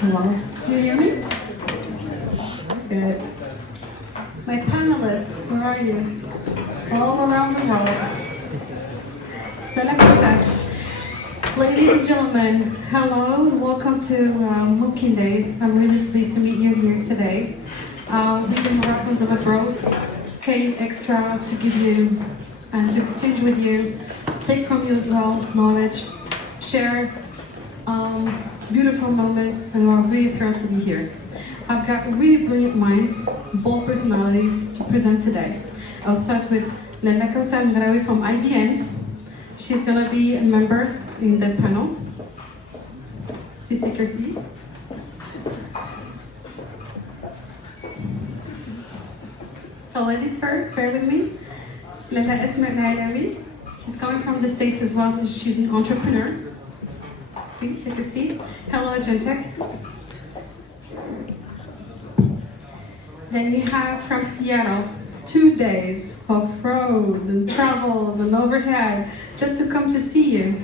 Hello. Do you hear me? Good. My panelists, where are you? All around the world. Ladies and gentlemen, hello. Welcome to Moumkine Days. I'm really pleased to meet you here today. We, the Moroccans of abroad, came extra to give you and to exchange with you, take from you as well knowledge, share beautiful moments, and we're really thrilled to be here. I've got really brilliant minds, bold personalities to present today. I'll start with Lalla Kaoutar El Maghraoui from IBM. She's going to be a member in the panel. Please take your seat. So ladies first, bear with me. Lalla Asmaa Alaoui. She's coming from the States as well, so she's an entrepreneur. Please take a seat. Hello, argentic. Then we have from Seattle, 2 days of road and travels and overhead just to come to see you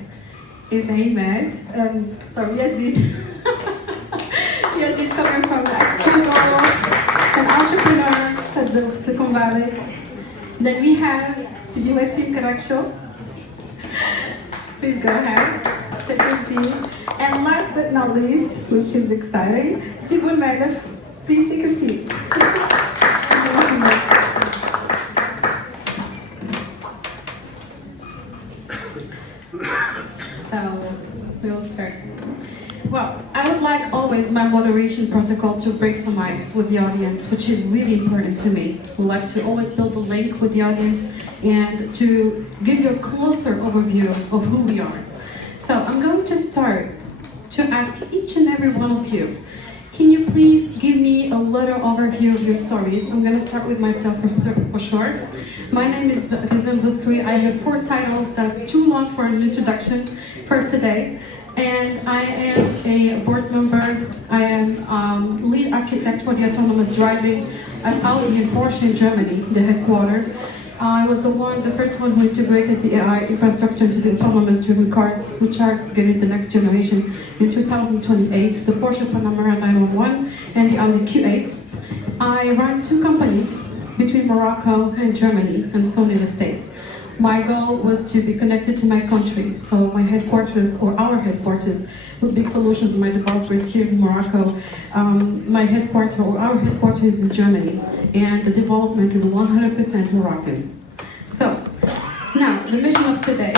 is Yazid. Yazid coming from External, an entrepreneur at the Silicon Valley. Then we have Ouassim Karrakchou. Please go ahead, take your seat. And last but not least, which is exciting, Boulmalf. Please take a seat. So, we'll start. Well, I would like always my moderation protocol to break some ice with the audience, which is really important to me. We like to always build a link with the audience and to give you a closer overview of who we are. So I'm going to start to ask each and every one of you, can you please give me a little overview of your stories? I'm going to start with myself for short. My name is Yazid Boutejder. I have 4 titles that are too long for an introduction for today. And I am a board member. I am lead architect for the autonomous driving at Audi and Porsche in Germany, the headquarters. I was the first one who integrated the AI infrastructure into the autonomous driven cars, which are getting the next generation in 2028, the Porsche Panamera 911 and the Audi Q8. I run 2 companies between Morocco and Germany and some in the States. My goal was to be connected to my country, so my headquarters, or our headquarters, with big solutions, my developers here in Morocco. My headquarters, or our headquarters, is in Germany, and the development is 100% Moroccan. So, now, the mission of today.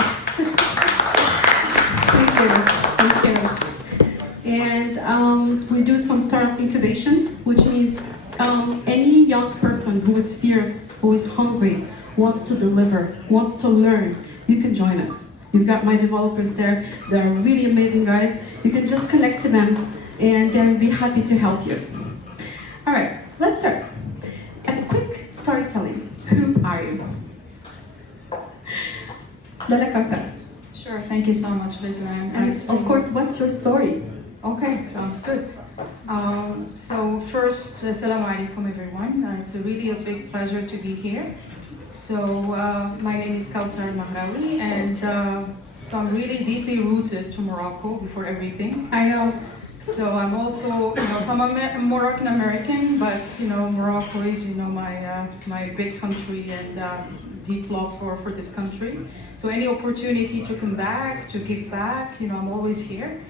Thank you. And we do some startup incubations, which means any young person who is fierce, who is hungry, wants to deliver, wants to learn, you can join us. You've got my developers there. They're really amazing guys. You can just connect to them and they'll be happy to help you. All right, let's start. A quick storytelling. Who are you? Lalla Kaoutar. Sure, thank you so much, Ghizlane. And of course, what's your story? Okay, sounds good. So first, assalamu alaikum everyone. It's really a big pleasure to be here. So my name is Kaoutar El Maghraoui, and so I'm really deeply rooted to Morocco before everything. I know. So I'm also, so I'm a Moroccan American, but Morocco is, my big country and deep love for this country. So any opportunity to come back, to give back, I'm always here.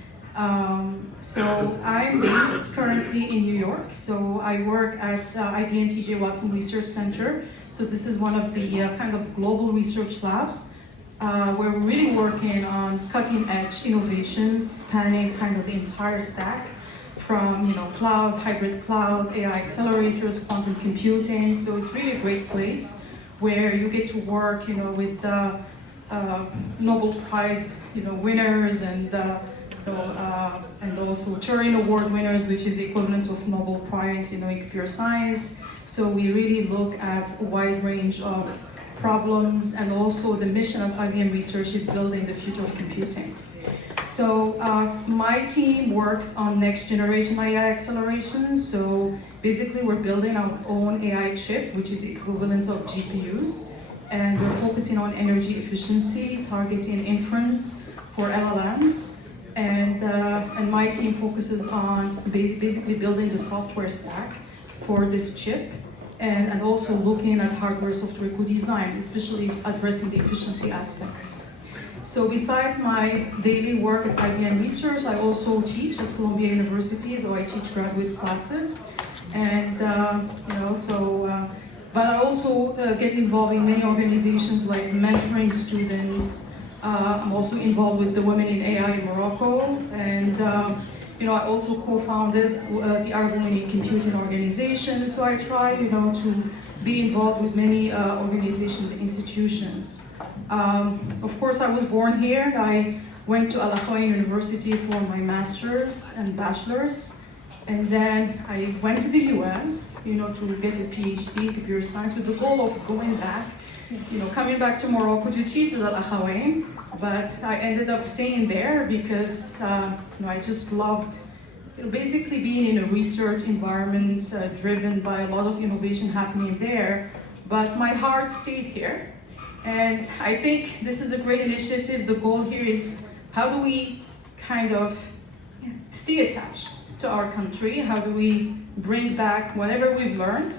So I'm based currently in New York. So I work at IBM TJ Watson Research Center. So this is one of the kind of global research labs where we're really working on cutting edge innovations spanning kind of the entire stack from cloud, hybrid cloud, AI accelerators, quantum computing. So it's really a great place where you get to work with Nobel Prize winners and also Turing Award winners, which is the equivalent of Nobel Prize, in computer science. So we really look at a wide range of problems, and also the mission of IBM Research is building the future of computing. So my team works on next generation AI acceleration. So basically we're building our own AI chip, which is the equivalent of GPUs. And we're focusing on energy efficiency, targeting inference for LLMs. and my team focuses on basically building the software stack for this chip, and also looking at hardware-software co-design, especially addressing the efficiency aspects. So besides my daily work at IBM Research, I also teach at Columbia University, so I teach graduate classes, and but I also get involved in many organizations like mentoring students. I'm also involved with the Women in AI in Morocco, and I also co-founded the Arab Women in Computing organization. So I try, to be involved with many organizations and institutions. Of course, I was born here. I went to Al Akhawain University for my master's and bachelor's. And then I went to the US, to get a PhD in computer science with the goal of going back, coming back to Morocco to teach at Al Akhawain. But I ended up staying there because I just loved basically being in a research environment driven by a lot of innovation happening there. But my heart stayed here. And I think this is a great initiative. The goal here is, how do we kind of stay attached to our country? How do we bring back whatever we've learned?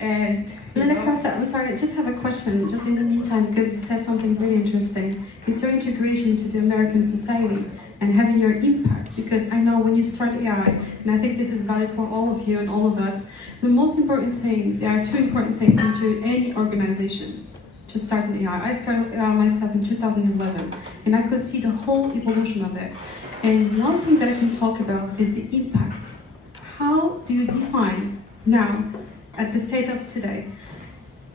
And Lalla, I'm sorry, I just have a question, just in the meantime, because you said something really interesting. It's your integration into the American society and having your impact. Because I know when you start AI, and I think this is valid for all of you and all of us, the most important thing, there are two important things into any organization to start an AI. I started AI myself in 2011, and I could see the whole evolution of it. And one thing that I can talk about is the impact. How do you define now, at the state of today,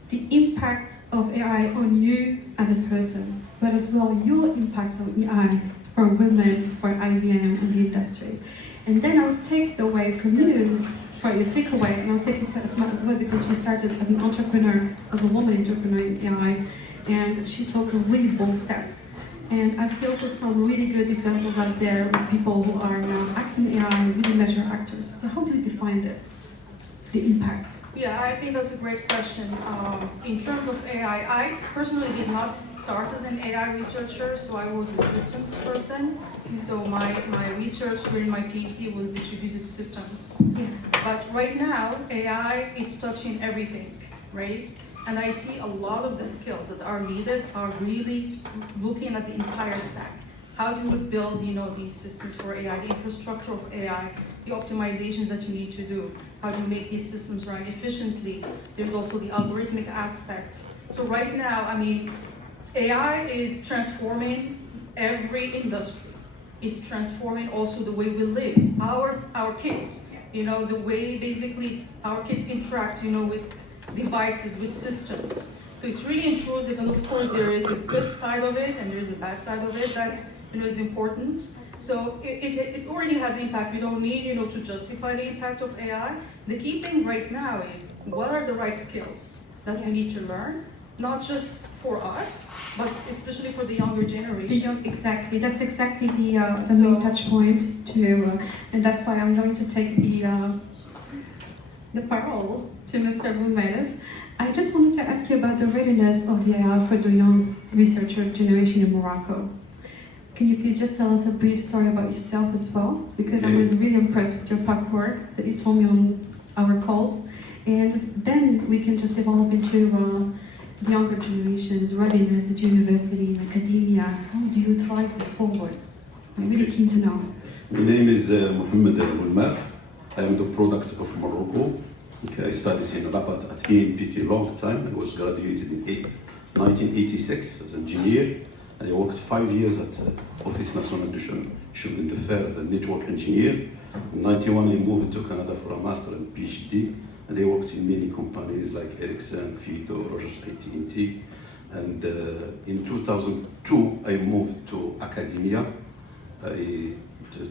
the impact of AI on you as a person, but as well your impact on AI for women, for IBM, and the industry? And then I'll take the way from you, for your takeaway, and I'll take it to Asmaa as well, because she started as an entrepreneur, as a woman entrepreneur in AI, and she took a really bold step. And I've seen also some really good examples out there with people who are now acting AI, really measure actors. So how do you define this, the impact? Yeah, I think that's a great question. In terms of AI, I personally did not start as an AI researcher, so I was a systems person. So my research during my PhD was distributed systems. Yeah. But right now, AI, it's touching everything, right? And I see a lot of the skills that are needed are really looking at the entire stack. How do you build, these systems for AI, the infrastructure of AI, the optimizations that you need to do? How do you make these systems run efficiently? There's also the algorithmic aspects. So right now, AI is transforming every industry. It's transforming also the way we live. Our kids, the way basically our kids interact, with devices, with systems. So it's really intrusive, and of course there is a good side of it and there is a bad side of it that is important. So it already has impact. We don't need to justify the impact of AI. The key thing right now is, what are the right skills that we need to learn, not just for us, but especially for the younger generations. Exactly, that's exactly the main touch point too, and that's why I'm going to take the parole to Mr. Boulmalf. I just wanted to ask you about the readiness of the AI for the young researcher generation in Morocco. Can you please just tell us a brief story about yourself as well? Because I was really impressed with your parkour that you told me on our calls. And then we can just develop into the younger generations, readiness at universities, academia. How do you drive this forward? I'm really keen to know. My name is Mohammed Boulmalf. I am the product of Morocco. I studied in Rabat at ENPT long time. I was graduated in 1986 as an engineer. And I worked 5 years at Office National du Chemin de Fer as a network engineer. In 1991, I moved to Canada for a master and PhD. And I worked in many companies like Ericsson, Fido, Rogers, AT&T. And in 2002, I moved to academia. I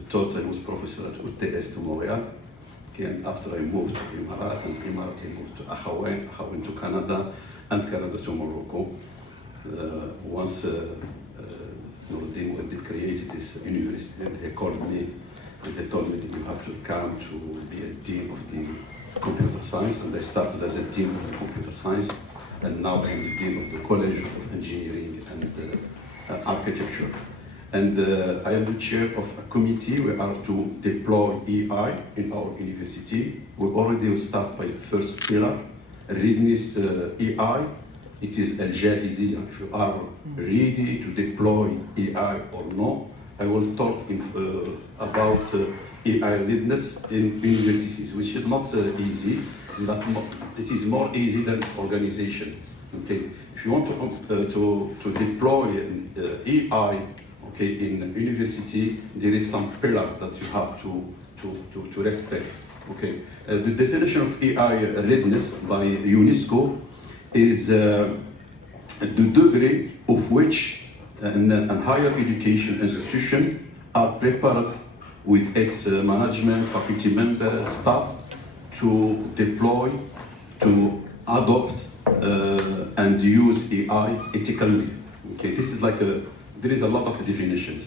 taught and was professor at UTS to Montreal. And after I moved to Emirat, and Emirat I moved to Akhawain to Canada, and Canada to Morocco. Once when they created this university, they called me and they told me that you have to come to be a dean of the computer science, and I started as a dean of the computer science, and now I'm the dean of the College of Engineering and Architecture. And I am the chair of a committee. We are to deploy AI in our university. We already start by the first pillar, Readiness AI. It is al-Jaiziyya. If you are ready to deploy AI or no, I will talk about AI readiness in universities, which is not easy, but it is more easy than organization. Okay, if you want to deploy AI, okay, in university, there is some pillar that you have to respect. Okay, the definition of AI readiness by UNESCO is the degree of which a higher education institution are prepared with its management, faculty members, staff to deploy, to adopt and use AI ethically. Okay, this is like there is a lot of definitions.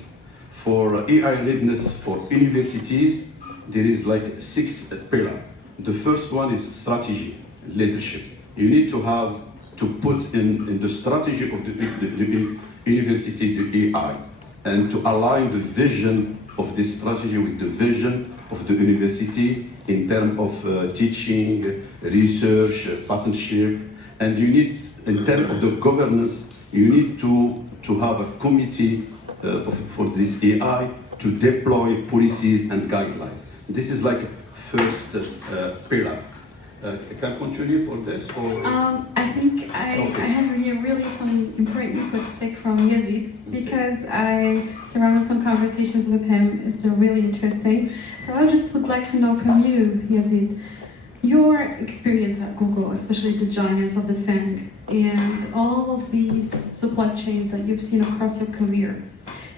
For AI readiness for universities, there is like 6 pillars. The first one is strategy, leadership. You need to have to put in the strategy of the university the AI and to align the vision of this strategy with the vision of the university in terms of teaching, research, partnership. And you need, in terms of the governance, you need to have a committee for this AI to deploy policies and guidelines. This is like first pillar. I can continue for this? Or? I think I have here really some important input to take from Yazid because I surrounded some conversations with him. It's really interesting. So I just would like to know from you, Yazid, your experience at Google, especially the giants of the FANG, and all of these supply chains that you've seen across your career.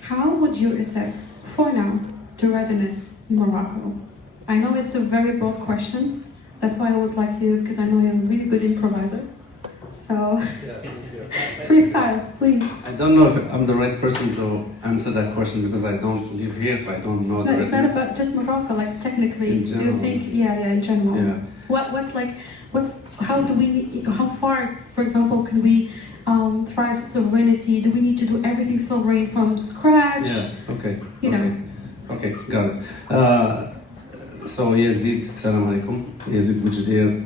How would you assess, for now, the readiness in Morocco? I know it's a very broad question. That's why I would like you, because I know you're a really good improviser. So, freestyle, please. I don't know if I'm the right person to answer that question because I don't live here, so I don't know. No, it's not about just Morocco. Like technically, in do you think? Yeah, in general. Yeah. How far, for example, can we thrive sovereignty? Do we need to do everything sovereign from scratch? Yeah. Okay. You know. Okay, got it. So Yazid, salam alaikum. Yazid Boutejder.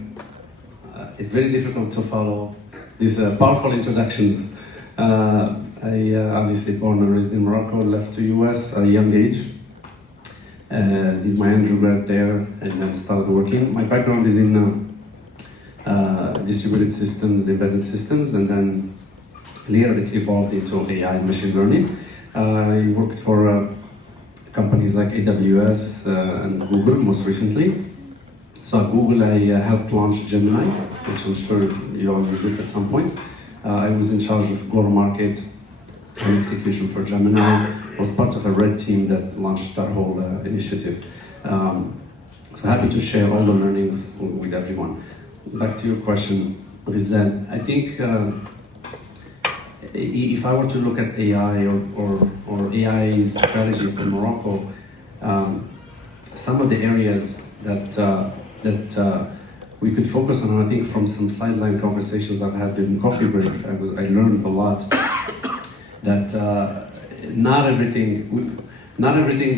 It's very difficult to follow these powerful introductions. I obviously born and raised in Morocco, left to US at a young age. Did my undergrad there and then started working. My background is in distributed systems, embedded systems, and then later it evolved into AI and machine learning. I worked for companies like AWS and Google most recently. So at Google I helped launch Gemini, which I'm sure you all use it at some point. I was in charge of go-to-market and execution for Gemini. I was part of a red team that launched that whole initiative. So happy to share all the learnings with everyone. Back to your question, Ghizlane, I think if I were to look at AI or AI's strategy for Morocco, some of the areas that we could focus on, I think from some sideline conversations I've had in coffee break, I learned a lot that not everything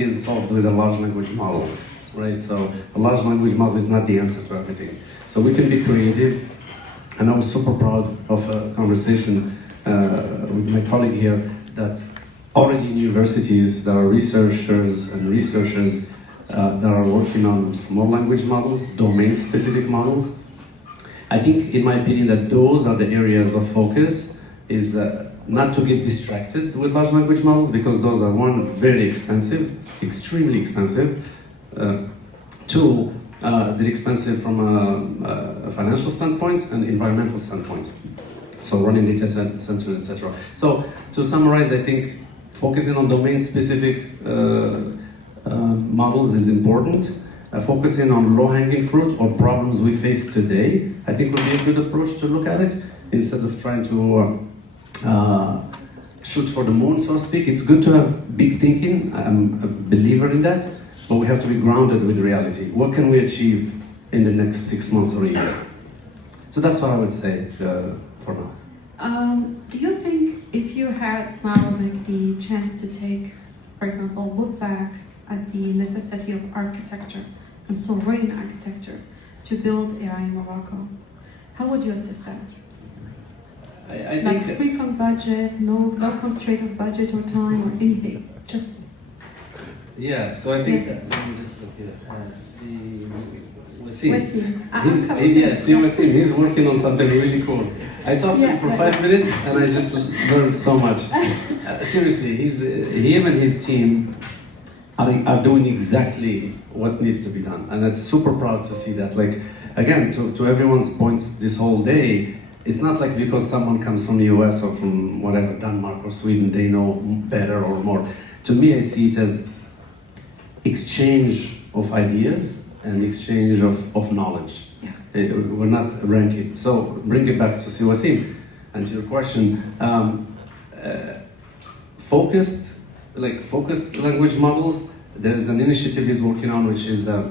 is solved with a large language model, right? So a large language model is not the answer to everything. So we can be creative, and I was super proud of a conversation with my colleague here that already in universities there are researchers that are working on small language models, domain-specific models. I think, in my opinion, that those are the areas of focus, is not to get distracted with large language models, because those are, one, very expensive, extremely expensive. Two, they're expensive from a financial standpoint and environmental standpoint. So running data centers, etc. So to summarize, I think focusing on domain-specific models is important. Focusing on low-hanging fruit or problems we face today, I think would be a good approach to look at it, instead of trying to shoot for the moon, so to speak. It's good to have big thinking, I'm a believer in that, but we have to be grounded with reality. What can we achieve in the next 6 months or a year? So that's what I would say for now. Do you think if you had now like the chance to take, for example, look back at the necessity of architecture and sovereign architecture to build AI in Morocco, how would you assist that? I Like think free from budget, no constraint of budget or time or anything, just yeah. So I think Yeah. let me just look here. Ouassim. Ouassim, he's working on something really cool. I talked to him for 5 minutes and I just learned so much. Seriously, him and his team are doing exactly what needs to be done, and I'm super proud to see that. Like again, to everyone's points this whole day, it's not like because someone comes from the US or from whatever, Denmark or Sweden, they know better or more. To me, I see it as exchange of ideas and exchange of knowledge. Yeah. We're not ranking. So bring it back to Ouassim and to your question. Focused language models. There's an initiative he's working on, which is I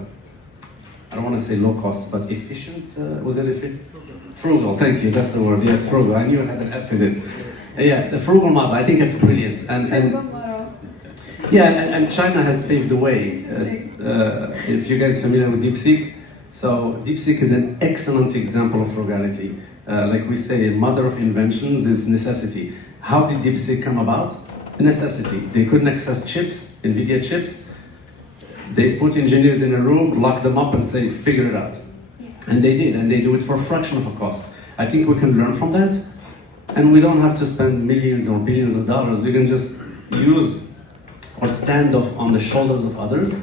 don't want to say low cost, but efficient. Was it efficient? Frugal. Thank you. That's the word. Yes, frugal. I knew it had an F in it. Yeah, the frugal model. I think it's brilliant. And China has paved the way. If you guys are familiar with DeepSeek, so DeepSeek is an excellent example of frugality. Like we say, mother of inventions is necessity. How did DeepSeek come about? A necessity. They couldn't access chips, NVIDIA chips. They put engineers in a room, lock them up and say, figure it out. And they did, and they do it for a fraction of a cost. I think we can learn from that, and we don't have to spend millions or billions of dollars. We can just use or stand off on the shoulders of others.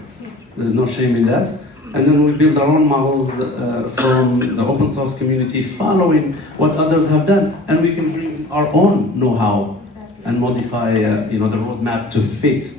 There's no shame in that. And then we build our own models from the open source community, following what others have done, and we can bring our own know-how and modify the roadmap to fit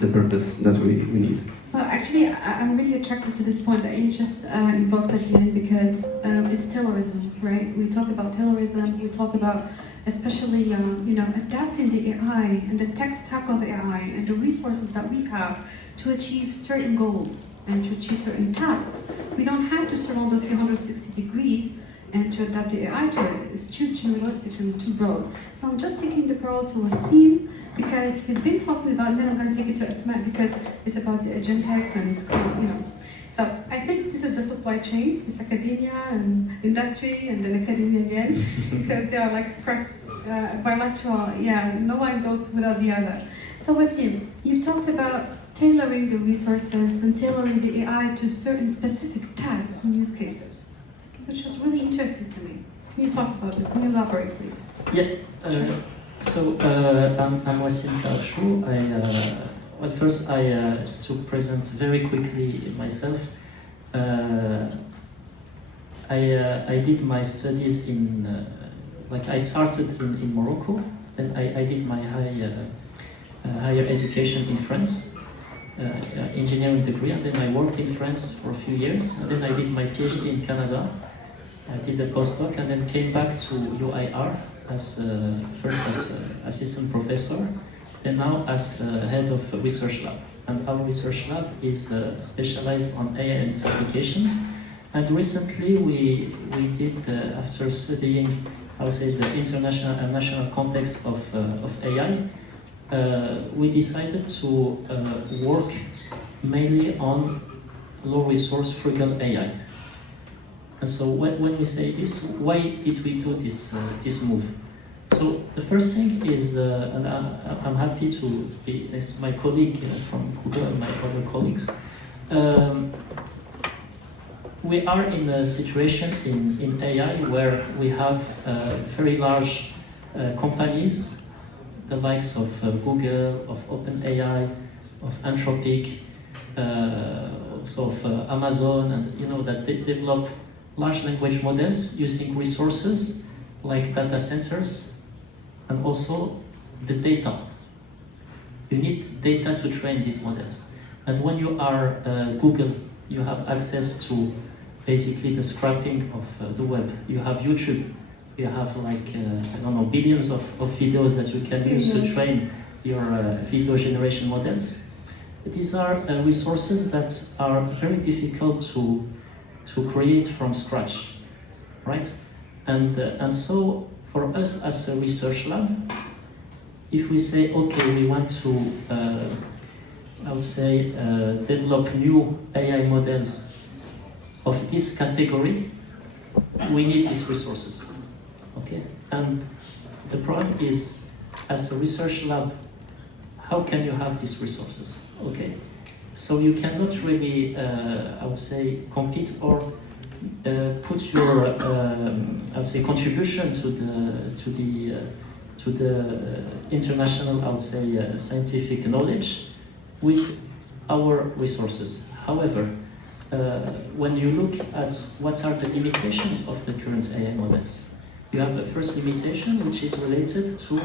the purpose that we need. Well, actually, I'm really attracted to this point that you just invoked at the end, because it's terrorism, right? We talk about terrorism, we talk about especially adapting the AI and the tech stack of AI and the resources that we have to achieve certain goals and to achieve certain tasks. We don't have to surround the 360 degrees and to adapt the AI to it. It's too generalistic and too broad. So I'm just taking the pearl to Ouassim, because he's been talking about, and then I'm going to take it to Asmaa because it's about the agentics and, So I think this is the supply chain, it's academia and industry and then academia again, because they are like bilateral, no one goes without the other. So Ouassim, you've talked about tailoring the resources and tailoring the AI to certain specific tasks and use cases, which was really interesting to me. Can you talk about this? Can you elaborate, please? Yeah. So I'm Ouassim Karrakchou. First, just to present very quickly myself. I did my studies I started in Morocco, then I did my higher education in France, engineering degree, and then I worked in France for a few years, and then I did my PhD in Canada. I did a postdoc, and then came back to UIR first as assistant professor, and now as head of a research lab. And our research lab is specialized on AI and its applications. And recently we did, after studying, I would say, the international and national context of AI, we decided to work mainly on low resource frugal AI. And so when we say this, why did we do this move? So the first thing is, and I'm happy to be next to my colleague from Google and my other colleagues. We are in a situation in AI where we have very large companies, the likes of Google, of OpenAI, of Anthropic, also of Amazon, and that they develop large language models using resources like data centers and also the data. You need data to train these models. And when you are Google, you have access to basically the scrapping of the web. You have YouTube. You have billions of videos that you can use to train your video generation models. These are resources that are very difficult to create from scratch, right? And so for us as a research lab, if we say, okay, we want to, I would say, develop new AI models of this category, we need these resources, okay? And the problem is, as a research lab, how can you have these resources, okay? So you cannot really, I would say, compete or put your, I would say, contribution to the international, I would say, scientific knowledge with our resources. However, when you look at what are the limitations of the current AI models, you have a first limitation which is related to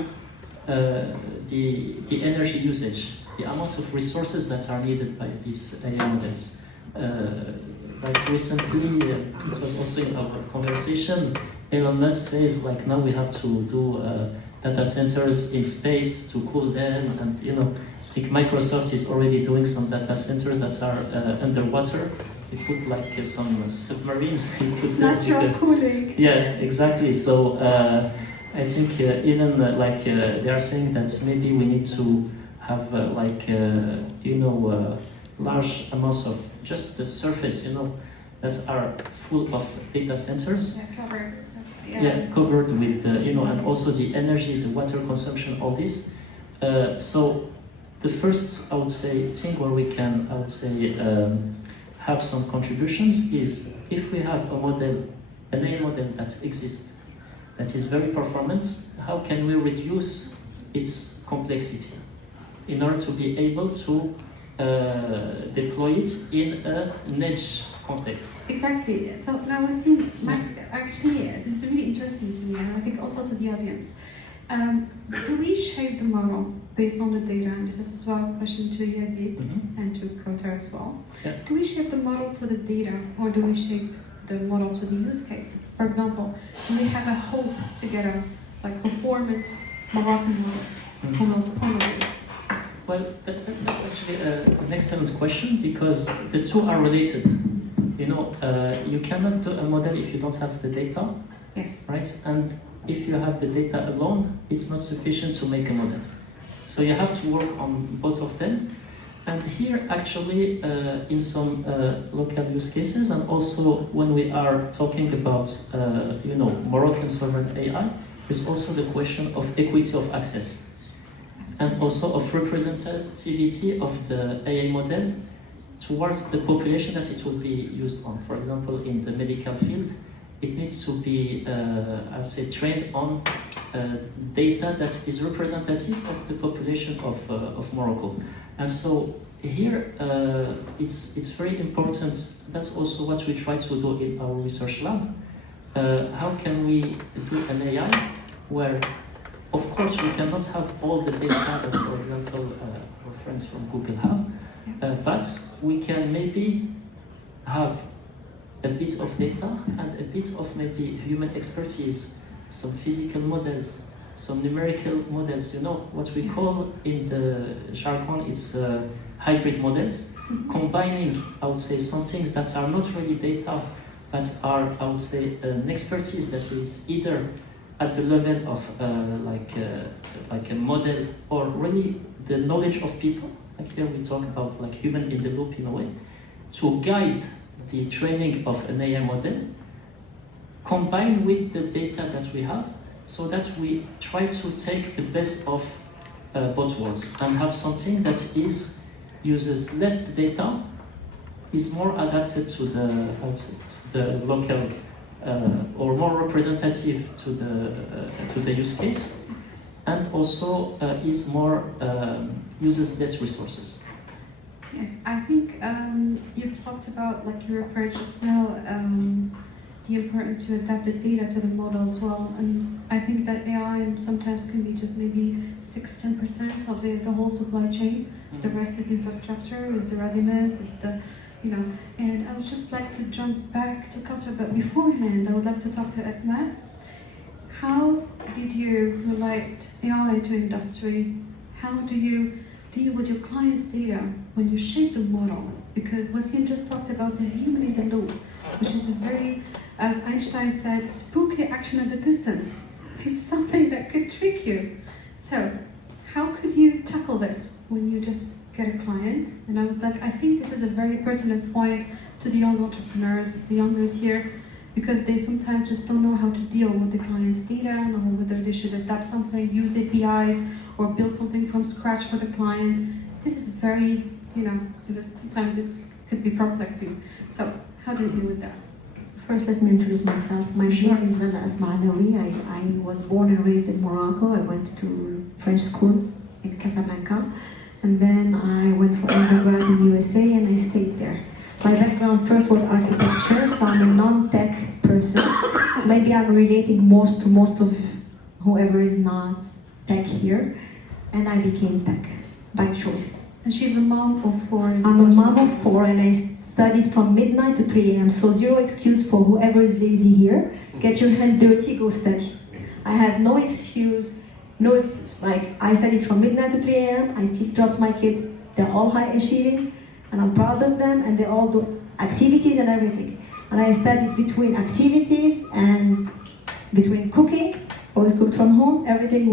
the energy usage, the amount of resources that are needed by these AI models. Like recently, it was also in our conversation, Elon Musk says like now we have to do data centers in space to cool them, and you know, I think Microsoft is already doing some data centers that are underwater. They put like some submarines. Natural cooling. Yeah, exactly. So I think even like they are saying that maybe we need to have you know, large amounts of just the surface, you know, that are full of data centers. Yeah, covered. Yeah, covered with you know, and also the energy, the water consumption, all this. So the first, I would say, thing where we can, I would say, have some contributions is if we have a model, an AI model that exists, that is very performant, how can we reduce its complexity in order to be able to deploy it in an edge context? Exactly. So now Ouassim, actually, this is really interesting to me, and I think also to the audience. Do we shape the model based on the data? And this is as well a question to Yazid and to Kaoutar as well. Yeah. Do we shape the model to the data, or do we shape the model to the use case? For example, do we have a hope together, like performance Moroccan models from a point of view? Well, that's actually an excellent question, because the two are related. You know, you cannot do a model if you don't have the data, Yes. right? And if you have the data alone, it's not sufficient to make a model. So you have to work on both of them. And here, actually, in some local use cases, and also when we are talking about, you know, Moroccan sovereign AI, there's also the question of equity of access, and also of representativity of the AI model towards the population that it will be used on. For example, in the medical field, it needs to be, I would say, trained on data that is representative of the population of Morocco. And so here, it's very important. That's also what we try to do in our research lab. How can we do an AI where, of course, we cannot have all the data that, for example, our friends from Google have, but we can maybe have a bit of data and a bit of maybe human expertise, some physical models, some numerical models, you know, what we call in the jargon, it's hybrid models, combining, I would say, some things that are not really data, but are, I would say, an expertise that is either at the level of like a model, or really the knowledge of people. Like here we talk about like human in the loop in a way, to guide the training of an AI model, combined with the data that we have, so that we try to take the best of both worlds and have something that uses less data, is more adapted to the local, or more representative to the use case, and also is more uses less resources. Yes, I think you talked about, like you referred just now, the importance to adapt the data to the model as well. And I think that AI sometimes can be just maybe 6-10% of the whole supply chain. The rest is infrastructure, is the readiness, is the, you know. And I would just like to jump back to Kaoutar, but beforehand, I would like to talk to Asmaa. How did you relate AI to industry? How do you deal with your client's data when you shape the model? Because Ouassim just talked about the human in the loop, which is a very, as Einstein said, spooky action at a distance. It's something that could trick you. So, how could you tackle this when you just get a client? And I think this is a very pertinent point to the young entrepreneurs, the youngers here, because they sometimes just don't know how to deal with the client's data, or whether they should adapt something, use APIs, or build something from scratch for the client. This is very, sometimes it could be perplexing. So how do you deal with that? First, let me introduce myself. My name is Lalla Asmaa Alaoui. I was born and raised in Morocco. I went to French school in Casablanca, and then I went for undergrad in the USA, and I stayed there. My background first was architecture, so I'm a non-tech person. So maybe I'm relating to most of whoever is not tech here, and I became tech by choice. And she's a mom of 4. I'm a mom of 4, and I studied from midnight to 3 a.m. So zero excuse for whoever is lazy here. Get your hand dirty, go study. I have no excuse, no excuse. Like, I studied from midnight to 3 a.m. I still dropped my kids. They're all high achieving, and I'm proud of them, and they all do activities and everything. And I studied between activities and between cooking, always cooked from home. Everything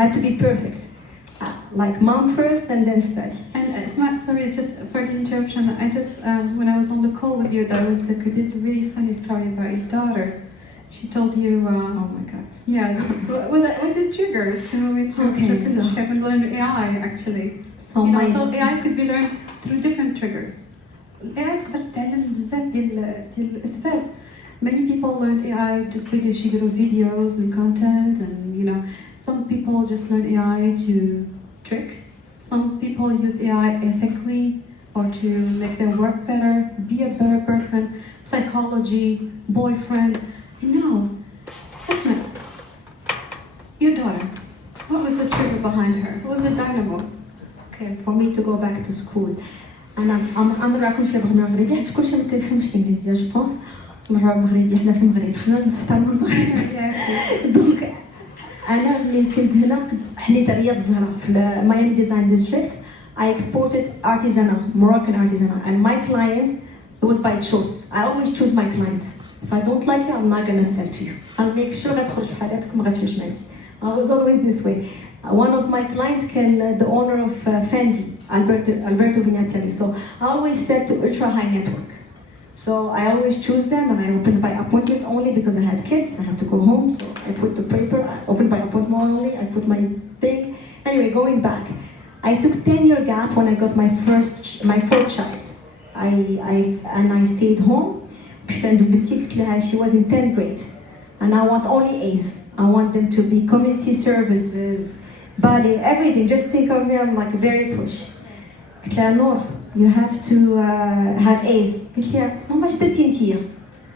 had to be perfect. Like mom first and then study. And it's not, sorry, just for the interruption, I just, when I was on the call with you, there was this really funny story about your daughter. She told you, Oh my God. yeah, so that was a trigger to entrepreneurship and learn AI actually. So So AI could be learned through different triggers. AI تقدر تعلم بزاف ديال الأسباب. Many people learn AI just because she do videos and content, and some people just learn AI to trick. Some people use AI ethically or to make their work better, be a better person, psychology, boyfriend. Asma, your daughter, what was the trigger behind her? What was the dynamo? Okay, for me to go back to school. أنا نراكم في بغنا مغربي حيت كلشي ما تيفهمش الإنجليزية جو بونس. مرة مغربي حنا في المغرب خلينا نحترموا المغرب. دونك أنا ملي كنت هنا حليت رياض الزهراء في ميامي ديزاين ديستريكت. I exported artisanal, Moroccan artisanal, and my client, it was by choice. I always choose my client. If I don't like you, I'm not gonna sell to you. I'll make sure غتخرج في حالاتك وما غاتمشيش معايا. I was always this way. One of my clients can the owner of Fendi, Alberto Vignatelli. So I always said to ultra high network. So I always choose them, and I opened by appointment only because I had kids. I had to go home, so I put the paper. I opened by appointment only. I put my thing. Anyway, going back, I took 10-year gap when I got my 4th child. I stayed home. She was in 10th grade, and I want only A's. I want them to be community services, ballet, everything. Just think of me, I'm like very push. قلت لها نور, you have to have A's. قلت لها ماما اش درتي نتيا؟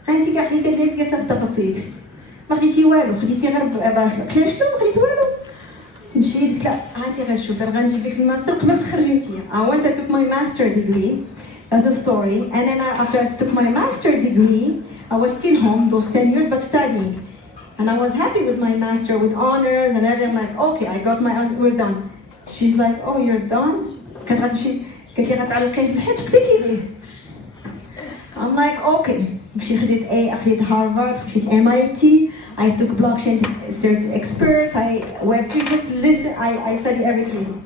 انت كاع خديتي اللي جالسه في الدار الطيب. ما خديتي والو, خديتي غير قلت لها شنو ما خديت والو. مشيت قلت لها هاتي غير شوفي انا غنجيب لك الماستر قبل ما تخرجي نتيا. I went and took my master degree. That's a story. And then after I took my master degree, I was still home those 10 years but studying. And I was happy with my master, with honors and everything. I'm like, okay, I got my honors, we're done. She's like, oh, you're done? كانت غتمشي قالت لي غتعلقي في الحيط بقيتي ليه. I'm like, okay. مشيت خديت هارفارد, مشيت MIT. I took blockchain expert. I web3, just listen. I studied everything.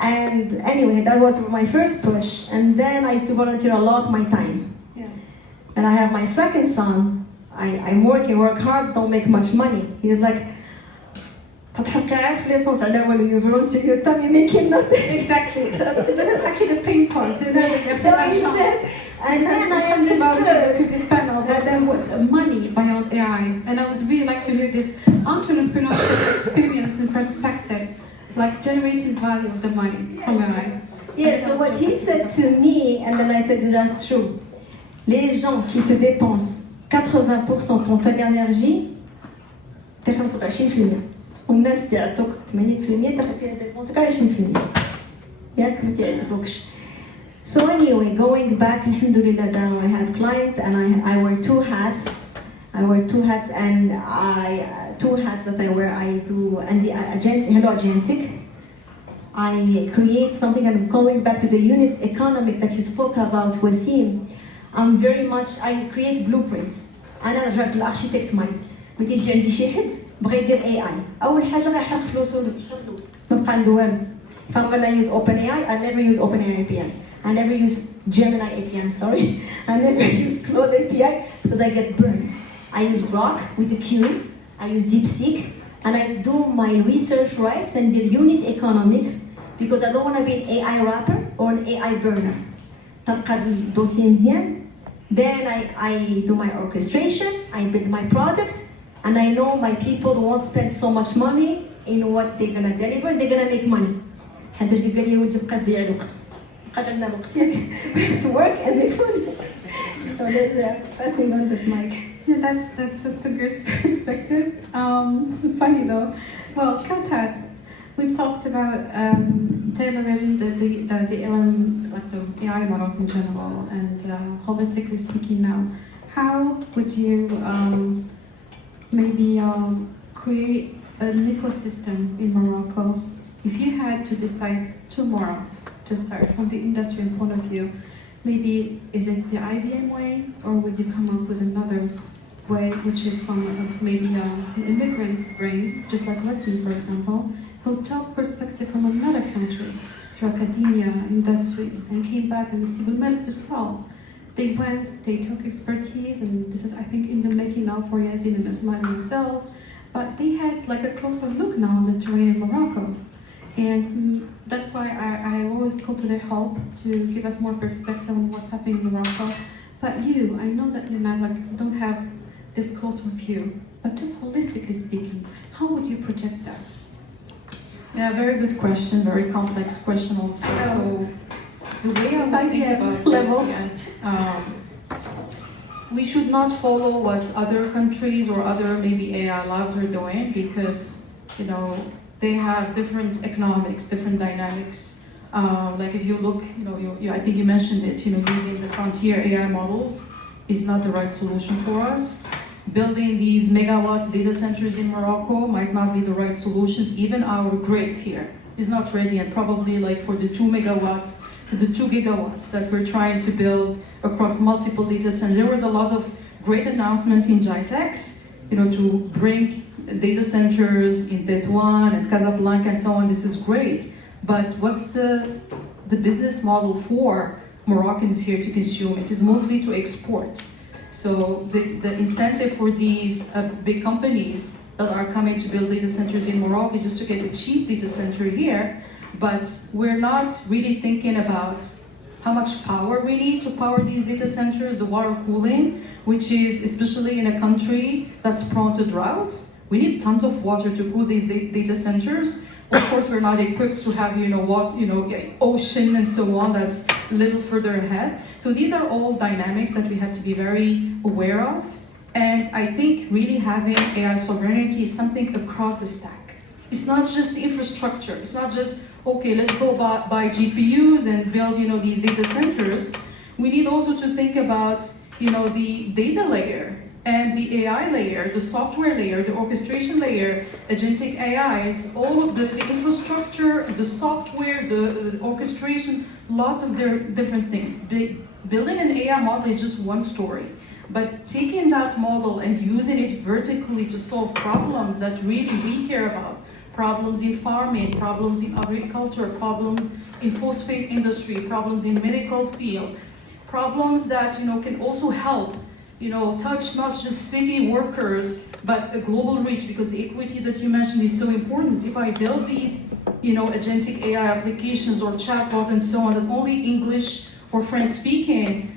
And anyway, that was my first push. And then I used to volunteer a lot my time. Yeah. And I have my second son. I'm work hard, don't make much money. He was like, تضحك عارف في ليسونس على والو, you volunteer your time, you making nothing. Exactly. So this is actually the pain point. So he said, and then I understood. Could be spent on but then with money beyond AI. And I would really like to hear this entrepreneurship experience and perspective, like generating value of the money from AI. Yeah, so what he said to me, and then I said, that's true. Les gens qui te dépensent 80% de ton énergie, تخلصوا 20%. والناس اللي تعطوك 80% تخلصوا 20%. ياك ما تعجبوكش. So anyway, going back, alhamdulillah, now I have client and I wear 2 hats. I wear 2 hats, and 2 hats that I wear. I do and the argentic. I create something, and going back to the units economic that you spoke about, Ouassim. I create blueprints. أنا رجعت للarchitect mind. ملي تيجي عندي شي حد بغى يدير اي اي اول حاجه غيحرق فلوسو ما بقى عنده والو. If I'm gonna use OpenAI, I never use OpenAI API. I never use Gemini API, I'm sorry. I never use Claude API because I get burned. I use Grok with the Q, I use DeepSeek, and I do my research right and the unit economics because I don't want to be an AI wrapper or an AI burner. تنقد الدوسي مزيان. Then I do my orchestration, I build my product, and I know my people won't spend so much money in what they're gonna deliver, they're gonna make money. حيتاش قال لي ولدي بقى تضيع الوقت. مابقاش عندنا الوقت ياك. We have to work and make money. So that's passing on the mic. Yeah, that's a good perspective. Funny though. Well, Kaoutar, we've talked about tailoring the LM, like the AI models in general, and holistically speaking now, how would you maybe create an ecosystem in Morocco if you had to decide tomorrow to start from the industrial point of view? Maybe is it the IBM way, or would you come up with another way, which is from maybe an immigrant brain, just like Ouassim, for example, who took perspective from another country, through academia, industry, and came back and see Boulmalf as well. They went, they took expertise, and this is, I think, in the making now for Yazid and Asmaa and myself, but they had like a closer look now on the terrain in Morocco. And that's why I always go to their help to give us more perspective on what's happening in Morocco. But you, I know that you don't have this closer view, but just holistically speaking, how would you project that? Yeah, very good question, very complex question also. So the way I would think about level. this, yes, we should not follow what other countries or other maybe AI labs are doing because, you know, they have different economics, different dynamics. Like if you look, you know, I think you mentioned it, you know, using the frontier AI models is not the right solution for us. Building these megawatts data centers in Morocco might not be the right solutions. Even our grid here is not ready, and probably like for the 2 megawatts, the 2 gigawatts that we're trying to build across multiple data centers. There was a lot of great announcements in GITEX, you know, to bring data centers in Tétouan and Casablanca and so on. This is great, but what's the business model for Moroccans here to consume? It is mostly to export. So the incentive for these big companies that are coming to build data centers in Morocco is just to get a cheap data center here, but we're not really thinking about how much power we need to power these data centers, the water cooling, which is especially in a country that's prone to droughts. We need tons of water to cool these data centers. Of course, we're not equipped to have, ocean and so on. That's a little further ahead. So these are all dynamics that we have to be very aware of. And I think really having AI sovereignty is something across the stack. It's not just the infrastructure. It's not just, okay, let's go buy GPUs and build, these data centers. We need also to think about, the data layer and the AI layer, the software layer, the orchestration layer, agentic AIs, all of the infrastructure, the software, the orchestration, lots of different things. Building an AI model is just one story, but taking that model and using it vertically to solve problems that really we care about, problems in farming, problems in agriculture, problems in phosphate industry, problems in medical field, problems that can also help touch not just city workers, but a global reach, because the equity that you mentioned is so important. If I build these, agentic AI applications or chatbots and so on that only English or French-speaking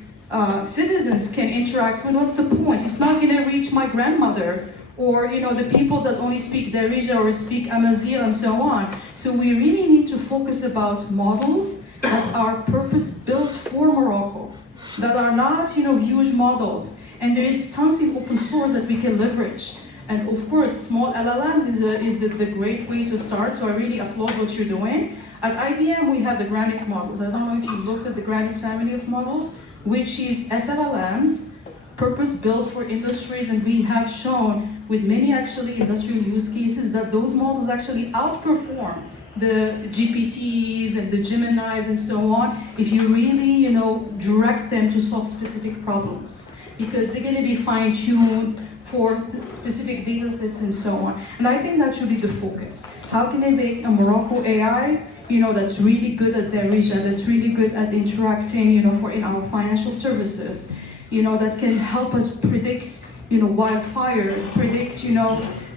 citizens can interact with, what's the point? It's not going to reach my grandmother or the people that only speak Darija or speak Amazigh and so on. So we really need to focus about models that are purpose-built for Morocco, that are not huge models. And there is tons of open source that we can leverage. And of course, small LLMs is the great way to start, so I really applaud what you're doing. At IBM, we have the Granite models. I don't know if you've looked at the Granite family of models, which is SLLMs, purpose-built for industries, and we have shown with many actually industrial use cases that those models actually outperform the GPTs and the Geminis and so on, if you really, direct them to solve specific problems. Because they're going to be fine-tuned for specific data sets and so on. And I think that should be the focus. How can I make a Morocco AI, that's really good at their region, that's really good at interacting, in our financial services, that can help us predict, wildfires, predict,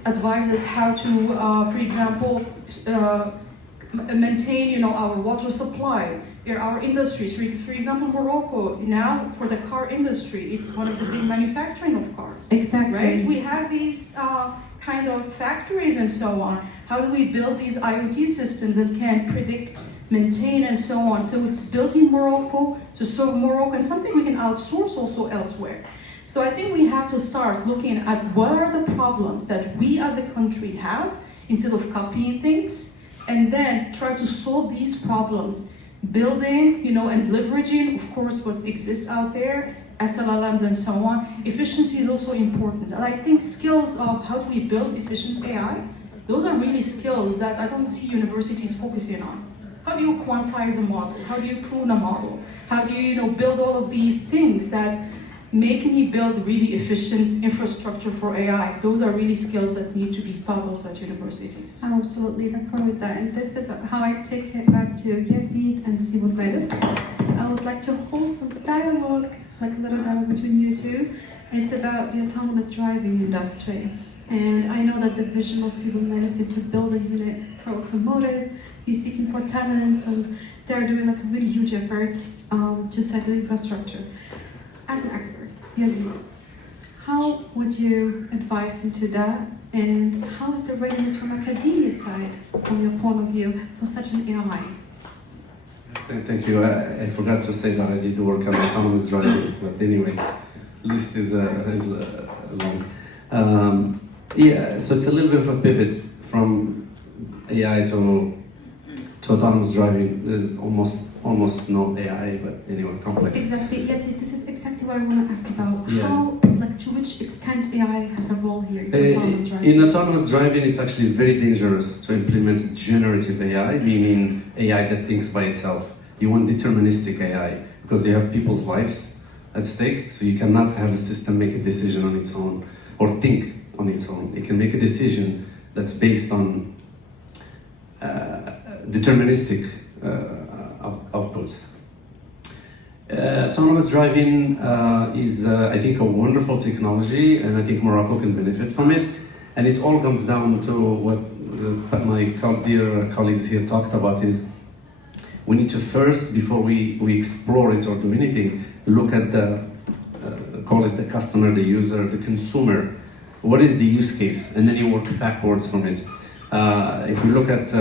advise us how to, for example, maintain, our water supply, our industries. For example, Morocco, now for the car industry, it's one of the big manufacturing of cars. Exactly. Right? We have these kind of factories and so on. How do we build these IoT systems that can predict, maintain, and so on? So it's built in Morocco to serve Morocco, and something we can outsource also elsewhere. So I think we have to start looking at what are the problems that we as a country have, instead of copying things, and then try to solve these problems, building, and leveraging, of course, what exists out there, SLLMs and so on. Efficiency is also important. And I think skills of how do we build efficient AI, those are really skills that I don't see universities focusing on. How do you quantize a model? How do you prune a model? How do you, build all of these things that make me build really efficient infrastructure for AI? Those are really skills that need to be taught also at universities. I'm absolutely d'accord with that. And this is how I take it back to Yazid and Sibul Ghalib. I would like to host a dialogue, like a little dialogue between you two. It's about the autonomous driving industry. And I know that the vision of Sibul Ghalib is to build a unit for automotive. He's seeking for talents, and they're doing like a really huge effort to set the infrastructure. As an expert, Yazid, how would you advise into that? And how is the readiness from academia side, from your point of view, for such an AI? Thank you. I forgot to say that I did work on autonomous driving, but anyway, list is long. Yeah, so it's a little bit of a pivot from AI to autonomous driving. There's almost no AI, but anyway, complex. Exactly. Yes, this is exactly what I want to ask about. Yeah. How, to which extent AI has a role here in autonomous driving? In autonomous driving, it's actually very dangerous to implement generative AI, meaning AI that thinks by itself. You want deterministic AI because you have people's lives at stake, so you cannot have a system make a decision on its own or think on its own. It can make a decision that's based on deterministic outputs. Autonomous driving is, I think, a wonderful technology, and I think Morocco can benefit from it. And it all comes down to what my dear colleagues here talked about, is we need to first, before we explore it or do anything, look at call it the customer, the user, the consumer. What is the use case? And then you work backwards from it. If we look at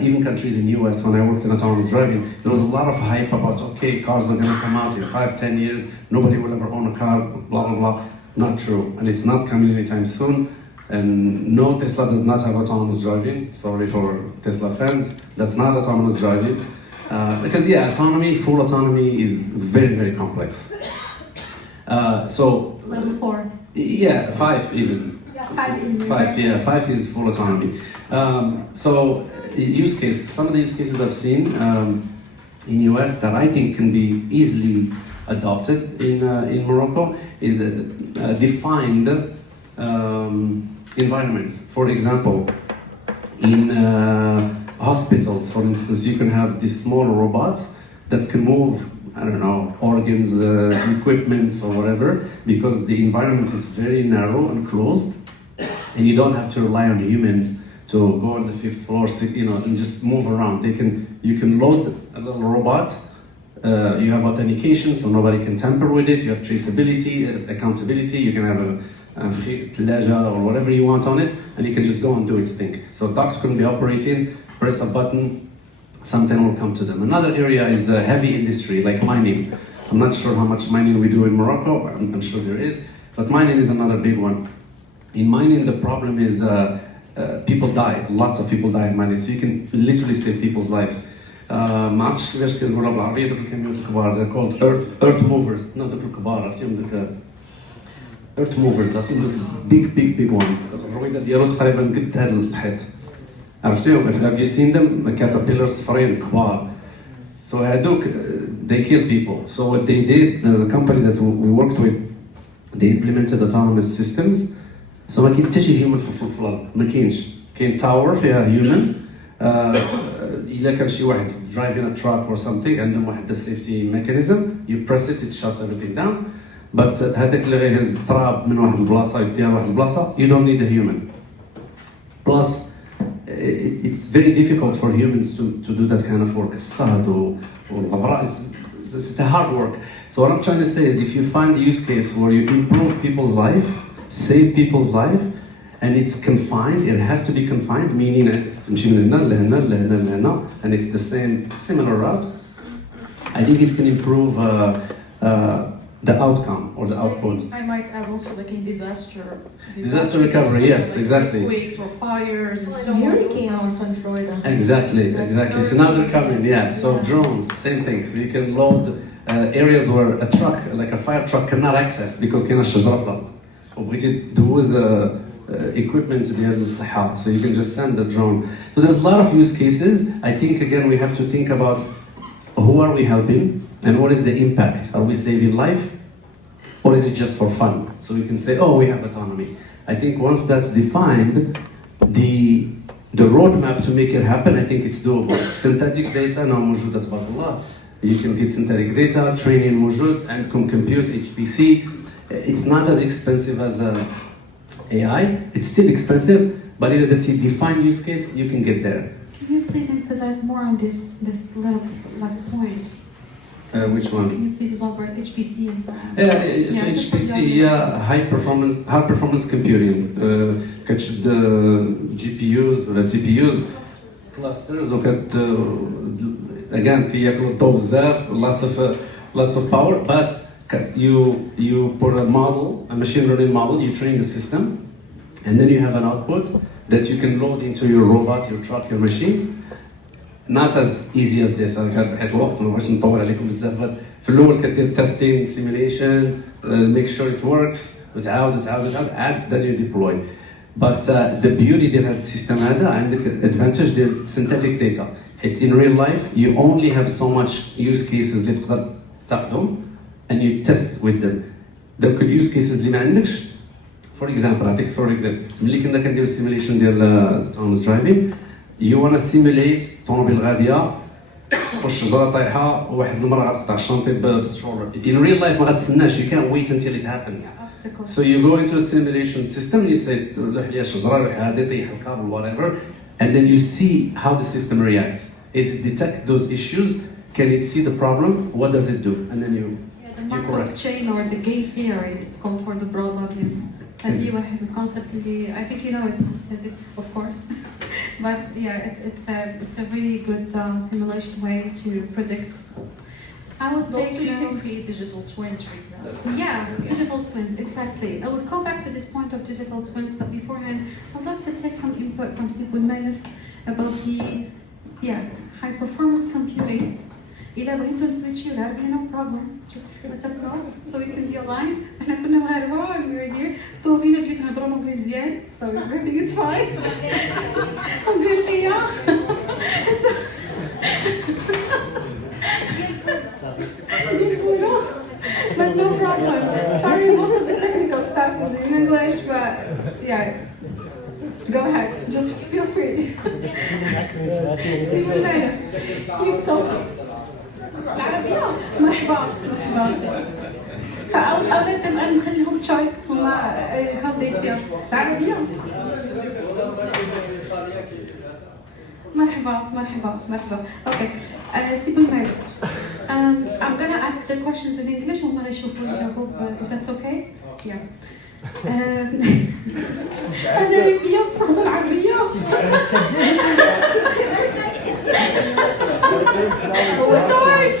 even countries in the US, when I worked in autonomous driving, there was a lot of hype about, okay, cars are going to come out in 5-10 years, nobody will ever own a car, blah, blah, blah. Not true. And it's not coming anytime soon. And no, Tesla does not have autonomous driving. Sorry for Tesla fans. That's not autonomous driving. Because yeah, full autonomy is very, very complex. So Level 4. Yeah, 5 even. Yeah, 5 even. 5, yeah, 5 is full autonomy. So use case, some of the use cases I've seen in US that I think can be easily adopted in Morocco is defined environments. For example, in hospitals, for instance, you can have these small robots that can move, I don't know, organs, equipment, or whatever, because the environment is very narrow and closed, and you don't have to rely on humans to go on the 5th floor, and just move around. You can load a little robot. You have authentication, so nobody can tamper with it. You have traceability, accountability. You can have a leisure or whatever you want on it, and you can just go and do its thing. So docs can be operating, press a button, something will come to them. Another area is heavy industry, like mining. I'm not sure how much mining we do in Morocco, I'm sure there is, but mining is another big one. In mining, the problem is people die, lots of people die in mining, so you can literally save people's lives. ما عرفتش كيفاش كنقولها بالعربية دوك الكاميونات الكبار, they're called earth movers. No, دوك الكبار, عرفتيهم دوك earth movers, عرفتيهم دوك big ones. الرويدة ديالو تقريبا قد هذا الحيط. عرفتيهم? Have you seen them? Caterpillars صفرين كبار. So هادوك they kill people. So what they did, there's a company that we worked with they implemented autonomous systems. So ما كاين حتى شي human في الارض، ما كاينش. كاين tower فيها human. إلا كان شي واحد driving a truck or something عندهم واحد safety mechanism, you press it, it shuts everything down. But هذاك اللي غيهز تراب من واحد البلاصة يديها لواحد البلاصة, you don't need a human. Plus, it's very difficult for humans to do that kind of work. الصهد والغبراء, it's a hard work. So what I'm trying to say is if you find a use case where you improve people's life, save people's life, and it's confined, it has to be confined, meaning تمشي من هنا لهنا لهنا لهنا, and it's the same, similar route, I think it can improve the outcome or the output. I might add also like in Disaster recovery, yes, exactly. Earthquakes or fires and so on. Hurricane also in Florida. Exactly. So now they're coming, yeah. So drones, same thing. So you can load areas where a truck, like a fire truck, cannot access because كاينة شجرة في الأرض. وبغيتي تدوز equipment ديال الصحة, so you can just send the drone. So there's a lot of use cases. I think again we have to think about who are we helping and what is the impact. Are we saving life or is it just for fun? So we can say, oh, we have autonomy. I think once that's defined, the roadmap to make it happen, I think it's doable. Synthetic data now موجودة تبارك الله. You can get synthetic data, training موجود, عندكم compute, HPC. It's not as expensive as AI. It's still expensive, but either that you define use case, you can get there. Can you please emphasize more on this little last point? Which one? Can you please elaborate HPC and so on? So HPC, high performance computing. كتشد GPUs ولا TPUs clusters وكت again كياكلوا الضوء بزاف, lots of power, but you put a model, a machine learning model, you train the system, and then you have an output that you can load into your robot, your truck, your machine. Not as easy as this. أنا حيت الوقت ما بغيتش نطول عليكم بزاف, but في الأول كدير testing, simulation, make sure it works, وتعاود, add, then you deploy. But the beauty ديال هذا السيستم هذا عندك advantage ديال synthetic data. حيت in real life you only have so much use cases اللي تقدر تاخذهم and you test with them. دوك use cases اللي ما عندكش, for example, ملي كنا كنديرو simulation ديال autonomous driving, you want to simulate طوموبيل غاديه والشجره طايحه وواحد المره غتقطع الشانطي بالسترولر. In real life ما غتسناش, you can't wait until it happens. So you go into a simulation system, you say لوح لي الشجره, لوح هادي, طيح الكابل, whatever, and then you see how the system reacts. Is it detect those issues? Can it see the problem? What does it do? And then you The Markov chain or the game theory, it's called for the broad audience. هذه واحد الconcept اللي I think you know it, of course. But yeah, it's a really good simulation way to predict. I would take Also, you can create digital twins, for example. Yeah, digital twins, exactly. I would go back to this point of digital twins, but beforehand, I'd like to take some input from Boulmalf about the high performance computing. إذا بغيتوا نسويتشيو العربية no problem, just let us know so we can be aligned. احنا كنا مغاربة and we were here. طوفينا بلي كنهضروا مغربي مزيان, so everything is fine. مغربية. But no problem. Sorry, most of the technical stuff is in English, but yeah. Go ahead, just feel free. See what I you talk. العربية مرحبا. أولاد نخليهم تشويس هما يخلطوا فيها العربية. مرحبا. Okay. سي بولمالف. I'm gonna ask the questions in English وهما يشوفوا يجاوبوا if that's okay. Yeah. أنا ريفية الصهد العربية. والدويتش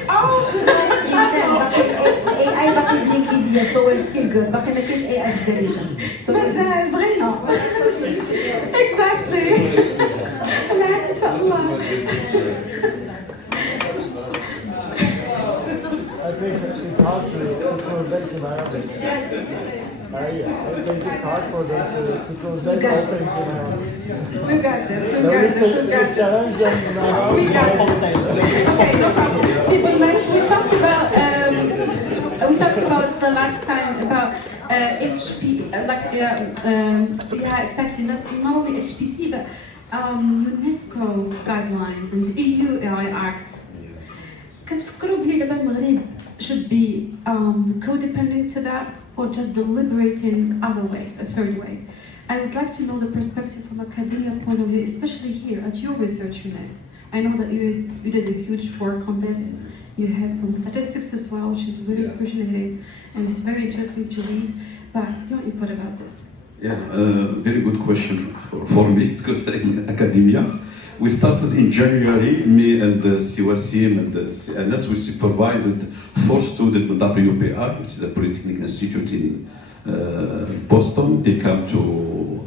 AI باقي بالانجليزيه, so we're still good. باقي ما كاينش AI بالدارجه. So بغينا. Exactly. لا إن شاء الله. I think it's hard to translate in Arabic. I think it's hard for them to translate all things in Arabic. We got this. Challenge them now. We got it. Okay, no problem. See, we talked about the last time about HP, yeah, exactly. Not only HPC, but UNESCO guidelines and EU AI Act. كتفكروا بلي دابا المغرب should be codependent to that or just deliberating other way, a third way? I would like to know the perspective from academia point of view, especially here at your research unit. I know that you did a huge work on this. You had some statistics as well, which is really appreciated, and it's very interesting to read. But your input about this? Yeah, very good question for me because in academia, we started in January. Me and Ouassim and CNS, we supervised 4 students in WPI, which is a Polytechnic Institute in Boston. They come to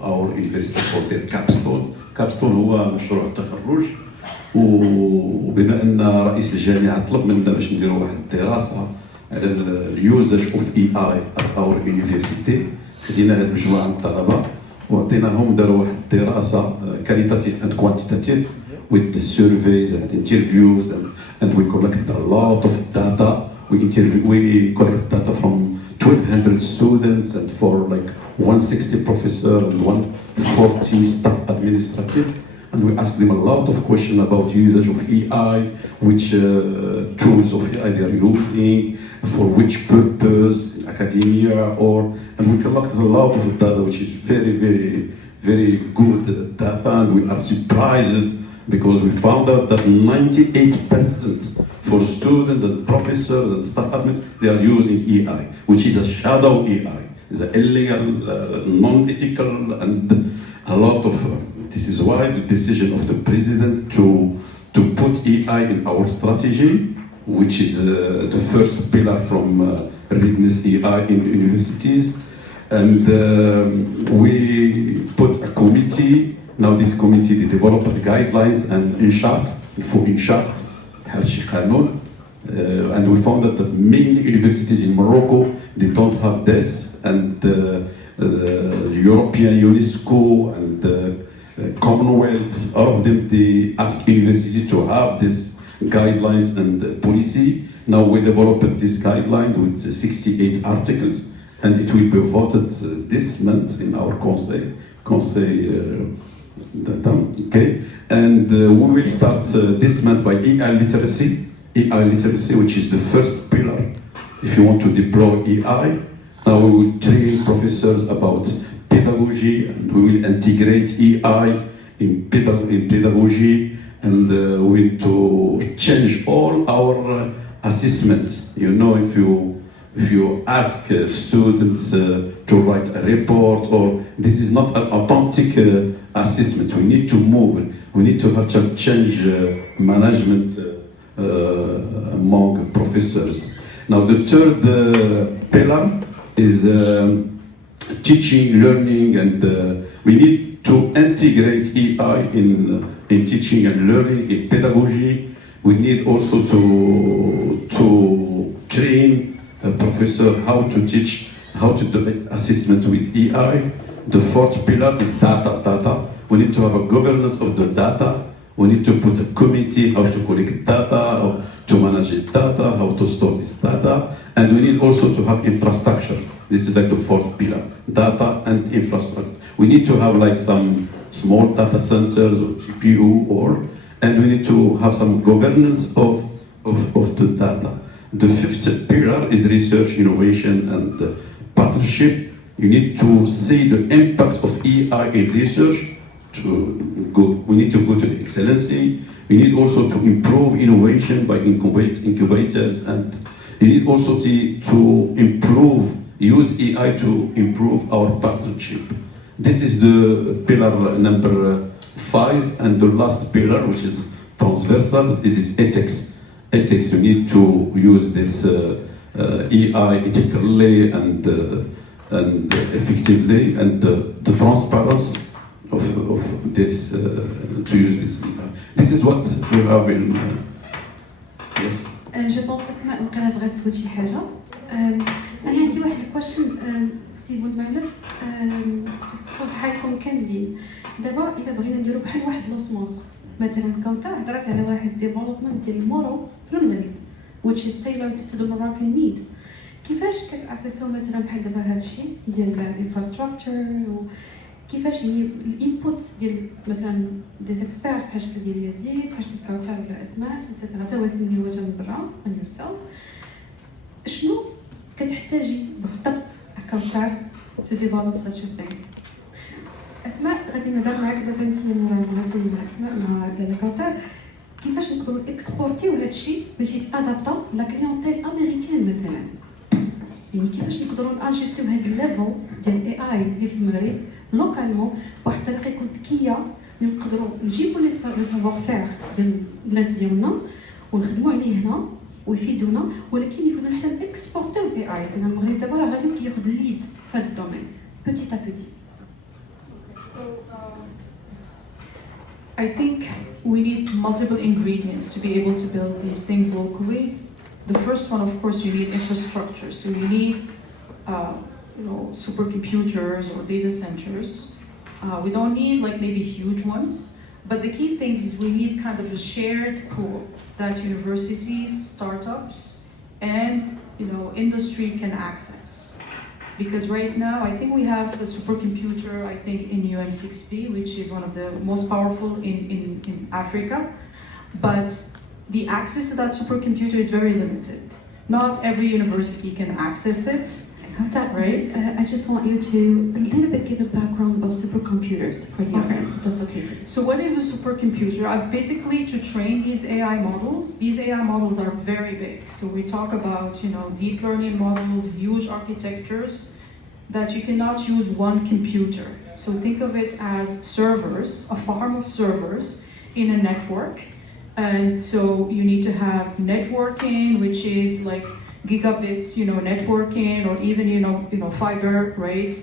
our university for their capstone. Capstone هو مشروع التخرج. وبما ان رئيس الجامعه طلب منا باش نديروا واحد الدراسه على اليوزاج اوف اي اي ات اور يونيفرسيتي، خدينا هاد المجموعه من الطلبه وعطيناهم داروا واحد الدراسه كاليتاتيف اند كوانتيتاتيف with the surveys and interviews and we collected a lot of data. We collected data from 1,200 students and for like 160 professors and 140 staff administrative. And we asked them a lot of questions about usage of AI, which tools of AI they are using, for which purpose, academia, and we collected a lot of data, which is very, very, very good data, and we are surprised because we found out that 98% for students and professors and staff administrators, they are using AI, which is a shadow AI, is an illegal, non-ethical, and a lot of. This is why the decision of the president to put AI in our strategy, which is the first pillar from Readiness AI in the universities, and we put a committee. Now this committee they developed the guidelines and انشات هالشي قانون, and we found out that many universities in Morocco they don't have this, and the European UNESCO and Commonwealth, all of them, they ask university to have this guidelines and policy. Now we developed this guideline with 68 articles, and it will be voted this month in our conseil. Okay, and we will start this month by AI literacy, which is the first pillar. If you want to deploy AI, now we will train professors about pedagogy, and we will integrate AI in pedagogy, and we need to change all our assessments. You know, if you ask students to write a report, or this is not an authentic assessment. We need to move. We need to have to change management among professors. Now the third pillar is teaching, learning, and we need to integrate AI in teaching and learning, in pedagogy. We need also to train a professor how to teach, how to do assessment with AI. The fourth pillar is data. We need to have a governance of the data. We need to put a committee how to collect data, how to manage the data, how to store this data, and we need also to have infrastructure. This is like the fourth pillar, data and infrastructure. We need to have like some small data centers or GPU, and we need to have some governance of the data. The fifth pillar is research, innovation, and partnership. You need to see the impact of AI in research. We need to go to the excellency. We need also to improve innovation by incubators, and we need also to use AI to improve our partnership. This is the pillar number 5, and the last pillar, which is transversal, this is ethics. Ethics, we need to use this AI ethically and effectively, and the transparency of this to use this AI. This is what we have in. Yes. Je pense أسماء وكان بغات تقول شي حاجة. أنا عندي واحد الكويشن سي بولمالف تطرح لكم كاملين. دابا إذا بغينا نديرو بحال واحد لوسموس مثلا كوثر هضرات على واحد ديفلوبمنت ديال المورو في المغرب which is tailored to the Moroccan need. كيفاش كتاسسوا مثلا بحال دابا هذا الشيء ديال الانفراستراكشر وكيفاش يعني الانبوت ديال مثلا دي اكسبير بحال شكل ديال يزيد بحال شكل كاوتر ولا اسماء ايتترا حتى واسم اللي هو جا من برا من yourself شنو كتحتاجي بالضبط كاوتر to develop such a thing. اسماء غادي نهضر معاك دابا انت مورا مع اسماء مع لاله كاوتر كيفاش نقدروا اكسبورتيو هذا الشيء باش يتادابطا لا كليونتيل امريكان مثلا يعني كيفاش نقدروا ناجستيو هذا الليفل ديال اي اي اللي في المغرب لوكالمون بواحد الطريقه يكون ذكيه اللي نقدروا نجيبوا لي سافوار فير ديال الناس ديالنا ونخدموا عليه هنا ويفيدونا ولكن يفيدونا حتى اكسبورتيو الاي اي لان المغرب دابا راه غادي كياخذ الليد في هذا الدومين بوتيت ا بوتي. I think we need multiple ingredients to be able to build these things locally. The first one, of course, you need infrastructure. So you need, supercomputers or data centers. We don't need like maybe huge ones, but the key thing is we need kind of a shared pool that universities, startups, and industry can access. Because right now, I think we have a supercomputer, I think in UM6B, which is one of the most powerful in Africa. But the access to that supercomputer is very limited. Not every university can access it, right? I just want you to a little bit give a background about supercomputers for the audience, if that's okay. So what is a supercomputer? Basically, to train these AI models are very big. So we talk about, deep learning models, huge architectures that you cannot use one computer. So think of it as servers, a farm of servers in a network. And so you need to have networking, which is like gigabit, networking, or even, fiber, right?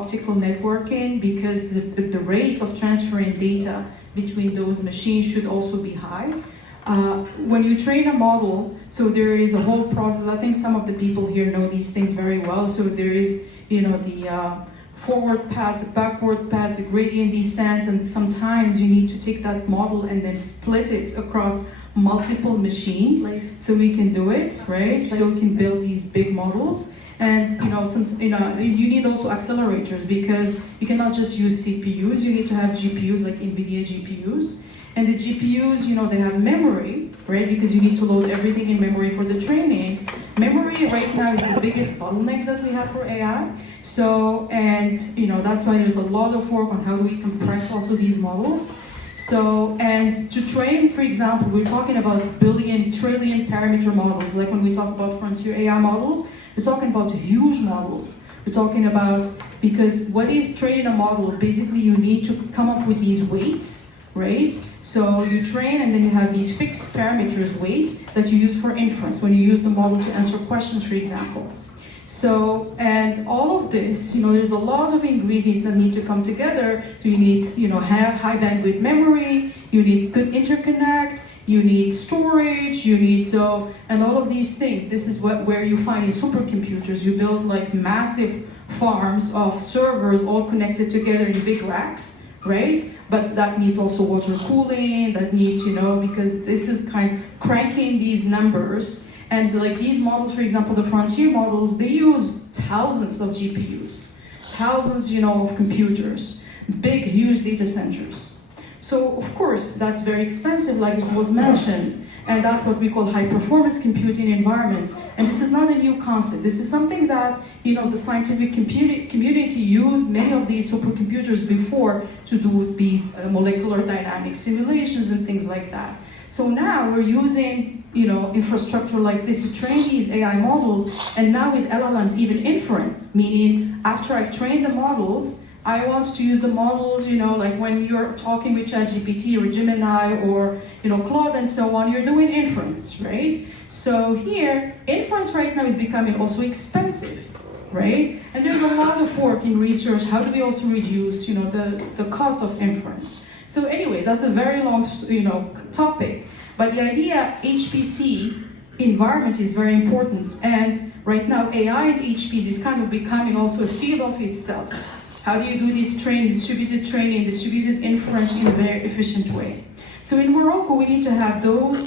Optical networking, because the rate of transferring data between those machines should also be high. When you train a model, so there is a whole process. I think some of the people here know these things very well. So there is, the forward pass, the backward pass, the gradient descent, and sometimes you need to take that model and then split it across multiple machines so we can do it, right? So we can build these big models. And you need also accelerators because you cannot just use CPUs. You need to have GPUs like NVIDIA GPUs. And the GPUs, they have memory, right? Because you need to load everything in memory for the training. Memory right now is the biggest bottlenecks that we have for AI. So, and that's why there's a lot of work on how do we compress also these models. So, and to train, for example, we're talking about billion, trillion parameter models. Like when we talk about frontier AI models, we're talking about huge models. We're talking about, because what is training a model? Basically, you need to come up with these weights, right? So you train and then you have these fixed parameters, weights, that you use for inference, when you use the model to answer questions, for example. So, and all of this, there's a lot of ingredients that need to come together. So you need, high bandwidth memory, you need good interconnect, you need storage, and all of these things. This is where you find in supercomputers. You build like massive farms of servers all connected together in big racks, right? But that needs also water cooling, that needs, because this is kind of cranking these numbers. And like these models, for example, the frontier models, they use thousands of GPUs, thousands, of computers, big, huge data centers. So of course, that's very expensive, like it was mentioned. And that's what we call high-performance computing environments. And this is not a new concept. This is something that, the scientific community used many of these supercomputers before to do these molecular dynamic simulations and things like that. So now we're using, infrastructure like this to train these AI models, and now with LLMs, even inference, meaning after I've trained the models, I want to use the models, like when you're talking with ChatGPT or Gemini or, Claude and so on, you're doing inference, right? So here, inference right now is becoming also expensive, right? And there's a lot of work in research. How do we also reduce, the cost of inference? So anyways, that's a very long, topic. But the idea, HPC environment is very important. And right now, AI and HPC is kind of becoming also a field of itself. How do you do this distributed training, distributed inference in a very efficient way? So in Morocco, we need to have those,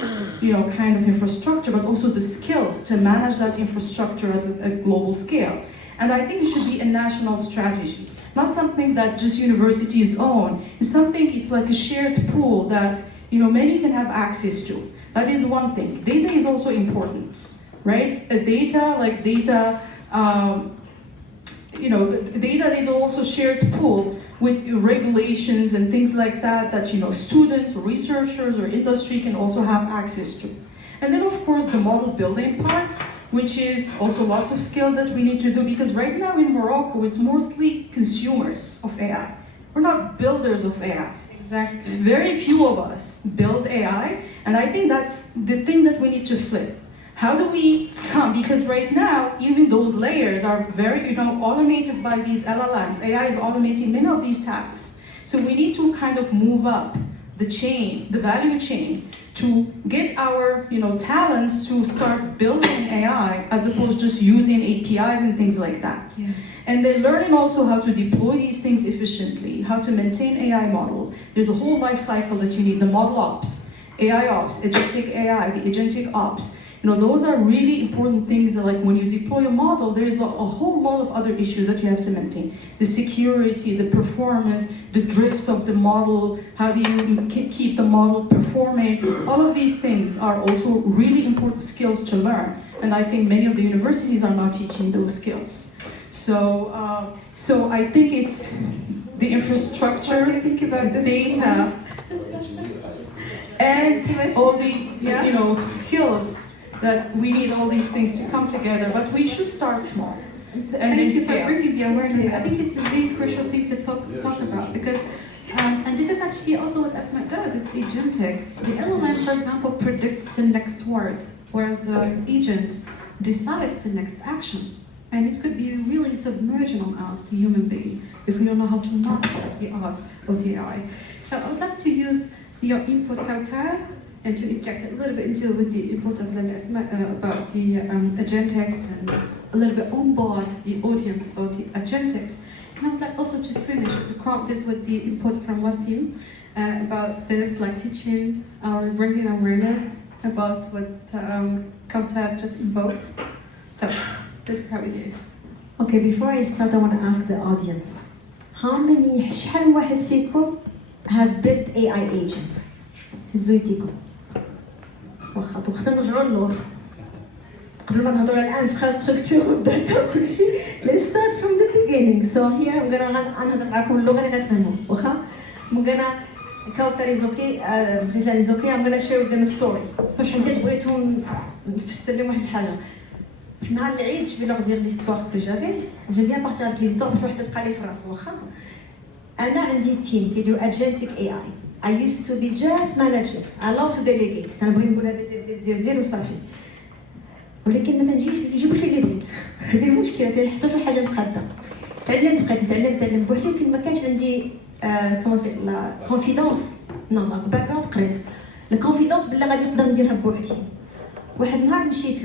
kind of infrastructure, but also the skills to manage that infrastructure at a global scale. And I think it should be a national strategy, not something that just universities own. It's like a shared pool that many can have access to. That is one thing. Data is also important, right? Data is also shared pool with regulations and things like that students, researchers, or industry can also have access to. And then of course the model building part, which is also lots of skills that we need to do, because right now in Morocco it's mostly consumers of AI. We're not builders of AI. Exactly. Very few of us build AI, and I think that's the thing that we need to flip. How do we come? Because right now, even those layers are very, automated by these LLMs. AI is automating many of these tasks. So we need to kind of move up the chain, the value chain, to get our, talents to start building AI as opposed to just using APIs and things like that. Yeah. And then learning also how to deploy these things efficiently, how to maintain AI models. There's a whole life cycle that you need, the model ops, AI ops, agentic AI, the agentic ops. Those are really important things that, like, when you deploy a model, there's a whole lot of other issues that you have to maintain. The security, the performance, the drift of the model, how do you keep the model performing? All of these things are also really important skills to learn. And I think many of the universities are not teaching those skills. So I think it's the infrastructure, the data, and all the skills that we need all these things to come together, but we should start small. Thank you for bringing the awareness. I think it's a really crucial thing to talk about, because, and this is actually also what Asmaa does, it's agentic. The LLM, for example, predicts the next word, whereas an agent decides the next action. And it could be really submerging on us, the human being, if we don't know how to master the art of the AI. So I would like to use your input, Kaoutar, and to inject a little bit into with the input of Lalla Asmaa about the agentics, and a little bit on board the audience about the agentics. And I would like also to finish this with the input from Ouassim about this, like teaching or bringing awareness about what Kaoutar just invoked. So this is how we do it. Okay, before I start, I want to ask the audience, how many, شحال واحد فيكم have built AI agent؟ هزوا يديكم. واخا خصنا نرجعوا للور. قبل ما نهضروا على الانفراستركتور والداتا وكلشي. Let's start from the beginning. So here I'm gonna نهضر معكم اللغة اللي غتفهموا. واخا؟ I'm gonna Kaoutar is okay, Ghizlane is okay. I'm gonna share with them a story. فاش بغيتو نفسر لهم واحد الحاجة. في نهار العيد جو لوغ دير ليستواغ كو جافي جيم بيان بارتي افيك ليستواغ باش وحده تبقى لي في راسو واخا انا عندي تيم كيديروا اجنتيك اي اي I used to be just manager. I love to delegate. كنبغي نقول هذا دير وصافي. ولكن ما تيجيبوش لي اللي بغيت. هذه المشكله ديال حتى شي حاجه مقاده. بقيت نتعلم بوحدي، ولكن ما كانش عندي كومون سي لا كونفيدونس. نو باك جراوند قريت. لا كونفيدونس بلي غادي نقدر نديرها بوحدي. واحد النهار مشيت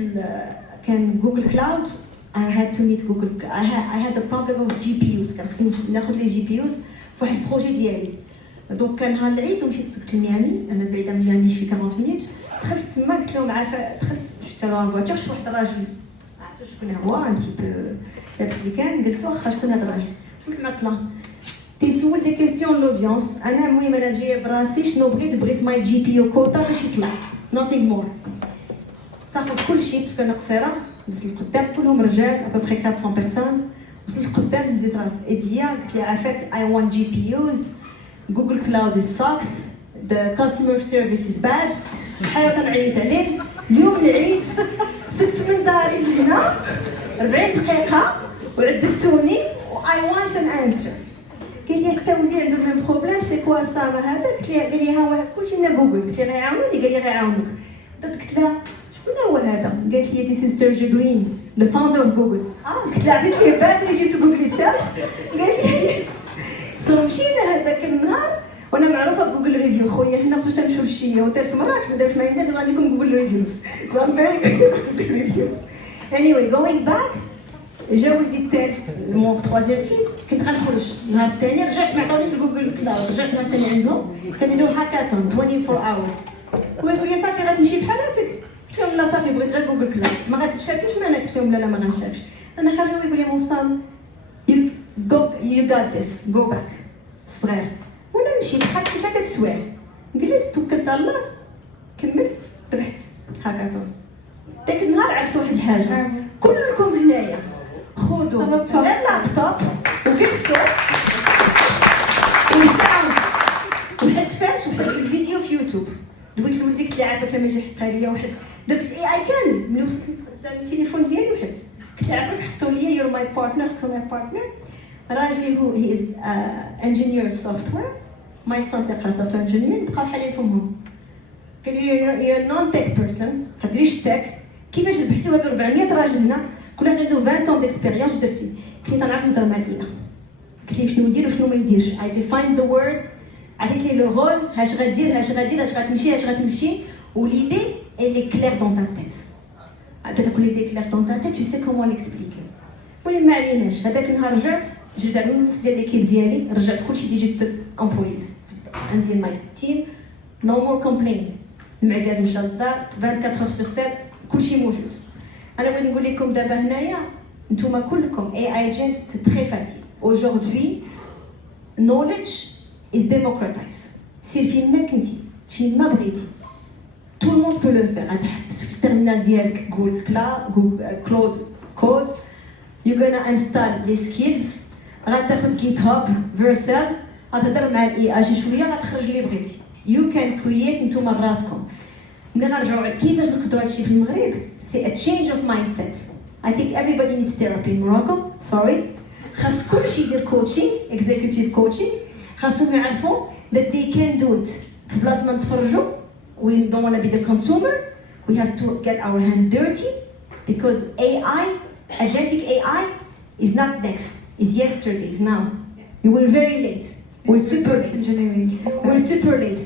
كان جوجل كلاود. I had to meet Google. I had a problem of GPUs. كان خصني ناخذ لي GPUs في واحد البروجي ديالي. دونك كان نهار العيد ومشيت سكت لميامي، انا بعيده من ميامي شي 40 مينوت. دخلت تما قلت لهم دخلت شفت لا فواتور، شفت واحد الراجل عرفتو شكون هو، ان تي بو لابس اللي كان، قلت واخا شكون هذا الراجل، وصلت معطله تيسول دي كيستيون لودونس. انا المهم انا جايه براسي شنو بغيت ماي جي بي يو كوتا باش يطلع نوتينغ مور. تاخذ كلشي باسكو انا قصيره، دزت لقدام كلهم رجال ابوبري 400 بيرسون. وصلت قدام هزيت راس ايديا قلت لي عافاك I want GPUs. Google Cloud is sucks. The customer service is bad. شحال تنعيط عليه. اليوم العيد سكت من داري لهنا 40 دقيقة وعذبتوني و I want an answer. قال لي حتى ولدي عنده الميم بروبليم، سي كوا سا هذا؟ قلت لي قال لي ها واحد كلشي لنا جوجل. قلت لي غيعاونوني؟ قال لي غيعاونوك. قلت لها شكون هو هذا؟ قالت لي this is Sergey Brin, the founder of Google. قلت لها عطيت لي بادري جيت جوجل itself. قال لي يس. سو مشينا هذاك النهار وانا معروفه بجوجل ريفيو. خويا حنا مابقاش نمشيو لشي هوتيل في مراكش ما دارش معايا مزيان، غادي لكم جوجل ريفيوز. سو ام فيري جود جوجل ريفيوز. anyway going back جا ولدي الثالث مون 3 فيس، كنت نبغى نخرج النهار الثاني رجعت ما عطاونيش الجوجل كلاود رجعت النهار الثاني عندهم كنديروا هاكاثون 24 hours ويقول لي صافي غتمشي بحالاتك قلت لهم لا صافي بغيت غير جوجل كلاود ما غتشاركش معنا قلت لهم لا ما غنشاركش انا خارجه ويقول لي موصل you got this go back الصغير وانا مشيت بقات 3 سوايع جلست توكلت على الله كملت ربحت هاكاثون داك النهار عرفت واحد الحاجه كلكم هنايا خذوا اللابتوب وجلسوا وساعات وحط فاش وحط الفيديو في يوتيوب دويت لولدي قلت لي عافاك لما يجي حطها ليا واحد درت الاي اي كامل من وسط التليفون ديالي وحط قلت لي عافاك حطوا لي يور ماي بارتنر خذوا ماي بارتنر راجلي هو هي از انجينير سوفتوير ماي سون تيقرا سوفتوير انجينير بقاو حالين فمهم قال لي يو نون تك بيرسون كديريش تك كيفاش ربحتوا هادو 400 راجل هنا كل واحد عنده 20 طون ديكسبيريونس درتي قلت لي تنعرف نهضر مع الاله قلت لي شنو ندير وشنو ما نديرش اي ديفاين ذا ووردز عطيت لي لو رول هاش غدير هاش غدير هاش غتمشي هاش غتمشي وليدي اللي كلير دون تا تيت عطيت كل ليدي كلير دون تا تيت تو سي كومون ليكسبليكي المهم ما عليناش هذاك النهار رجعت جيت على النص ديال ليكيب ديالي رجعت كلشي ديجيتال امبلويز عندي ماي تيم نو مور كومبلين المعكاز مشى للدار 24 سور 7 كلشي موجود انا بغيت نقول لكم دابا هنايا نتوما كلكم اي اي جنت سي تري فاسيل aujourd'hui knowledge is democratized سير فين ما كنتي فين ما بغيتي tout le monde peut le faire غتحط في التيرمينال ديالك جوجل كلاود كود you're gonna install les skills غتاخد جيت هاب فيرسال غتهضر مع الاي اي شي شويه غتخرج اللي بغيتي you can create نتوما راسكم ملي غنرجعوا كيفاش نقدروا هادشي في المغرب سي a change of mindset I think everybody needs therapy in Morocco sorry خاص كلشي يدير coaching executive coaching خاصهم يعرفوا that they can do it في بلاصه ما نتفرجوا we don't want to be the consumer we have to get our hand dirty because AI agentic AI is not next is yesterday is now we're very late we're super late we're super late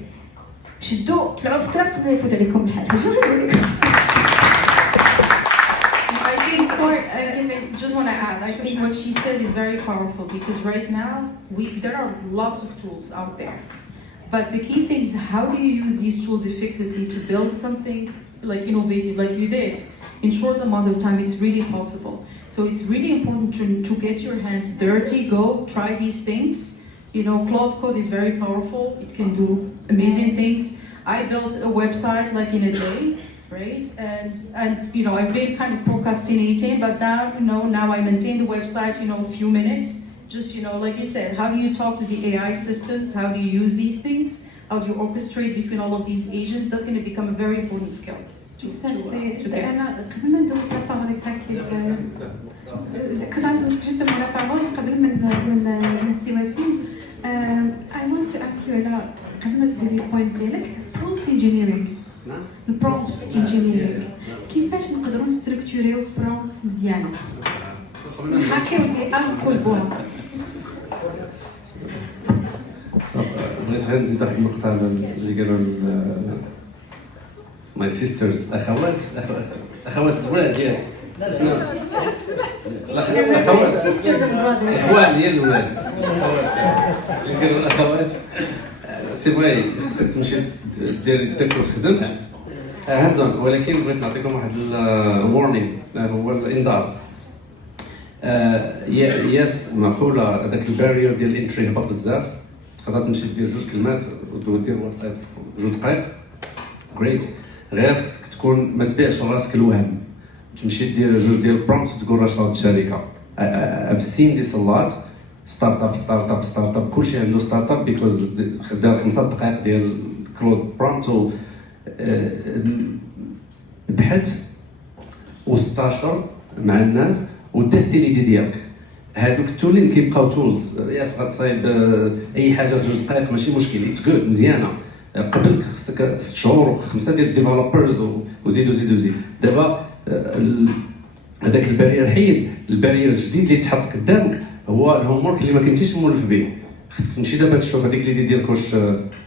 شدوا طلعوا في الطريق قبل ما يفوت عليكم الحال شنو نقول لكم I just want to add, I think what she said is very powerful because right now there are lots of tools out there. But the key thing is how do you use these tools effectively to build something like innovative like you did? In short amount of time, it's really possible. So it's really important to get your hands dirty, go try these things. You know, Cloud Code is very powerful. It can do amazing things. I built a website like in a day. Right, and you know I've been kind of procrastinating, but now I maintain the website, you know, a few minutes. Just like you said, how do you talk to the AI systems? How do you use these things? How do you orchestrate between all of these agents? That's going to become a very important skill. أنا قبل ما ندوز لا بارول اكزاكتلي كنت غندوز جوستومون لا بارول قبل من السي وسيم I want to ask you على قبل ما تقولي البوينت ديالك prompt engineering البرومبت انجينيرينغ كيفاش نقدروا نستركتوريو برومبت مزيانه نحكيو دي نقلبوها بغيت غير نزيد واحد النقطه اللي قالوا ماي سيسترز اخوات الولاد ديالي شنو الاخوات اخوان ديال الولاد اخوات اللي قالوا الاخوات سي فري خصك تمشي دير يدك وتخدم هانزون ولكن بغيت نعطيكم واحد الورنينغ هو الانذار ياس معقوله هذاك البارير ديال الانتري هبط بزاف تقدر تمشي دير 2 كلمات ودير ويب سايت في 2 دقائق جريت غير خصك تكون ما تبيعش راسك الوهم تمشي دير 2 ديال البرومبت تقول راه صاد شركه I've seen this a lot ستارت اب كلشي عنده ستارت اب بيكوز دار 5 دقائق ديال كلود برومبت بحث واستشر مع الناس وتيستي ليدي ديالك هادوك التولين كيبقاو تولز ياس غتصايب اي حاجه في 2 دقائق ماشي مشكل اتس جود مزيانه قبل خصك 6 شهور و5 ديال الديفلوبرز وزيد دابا هذاك البارير حيد البارير الجديد اللي تحط قدامك هو الهومورك اللي ما كنتيش مولف به خصك تمشي دابا تشوف هذيك ليدي ديالك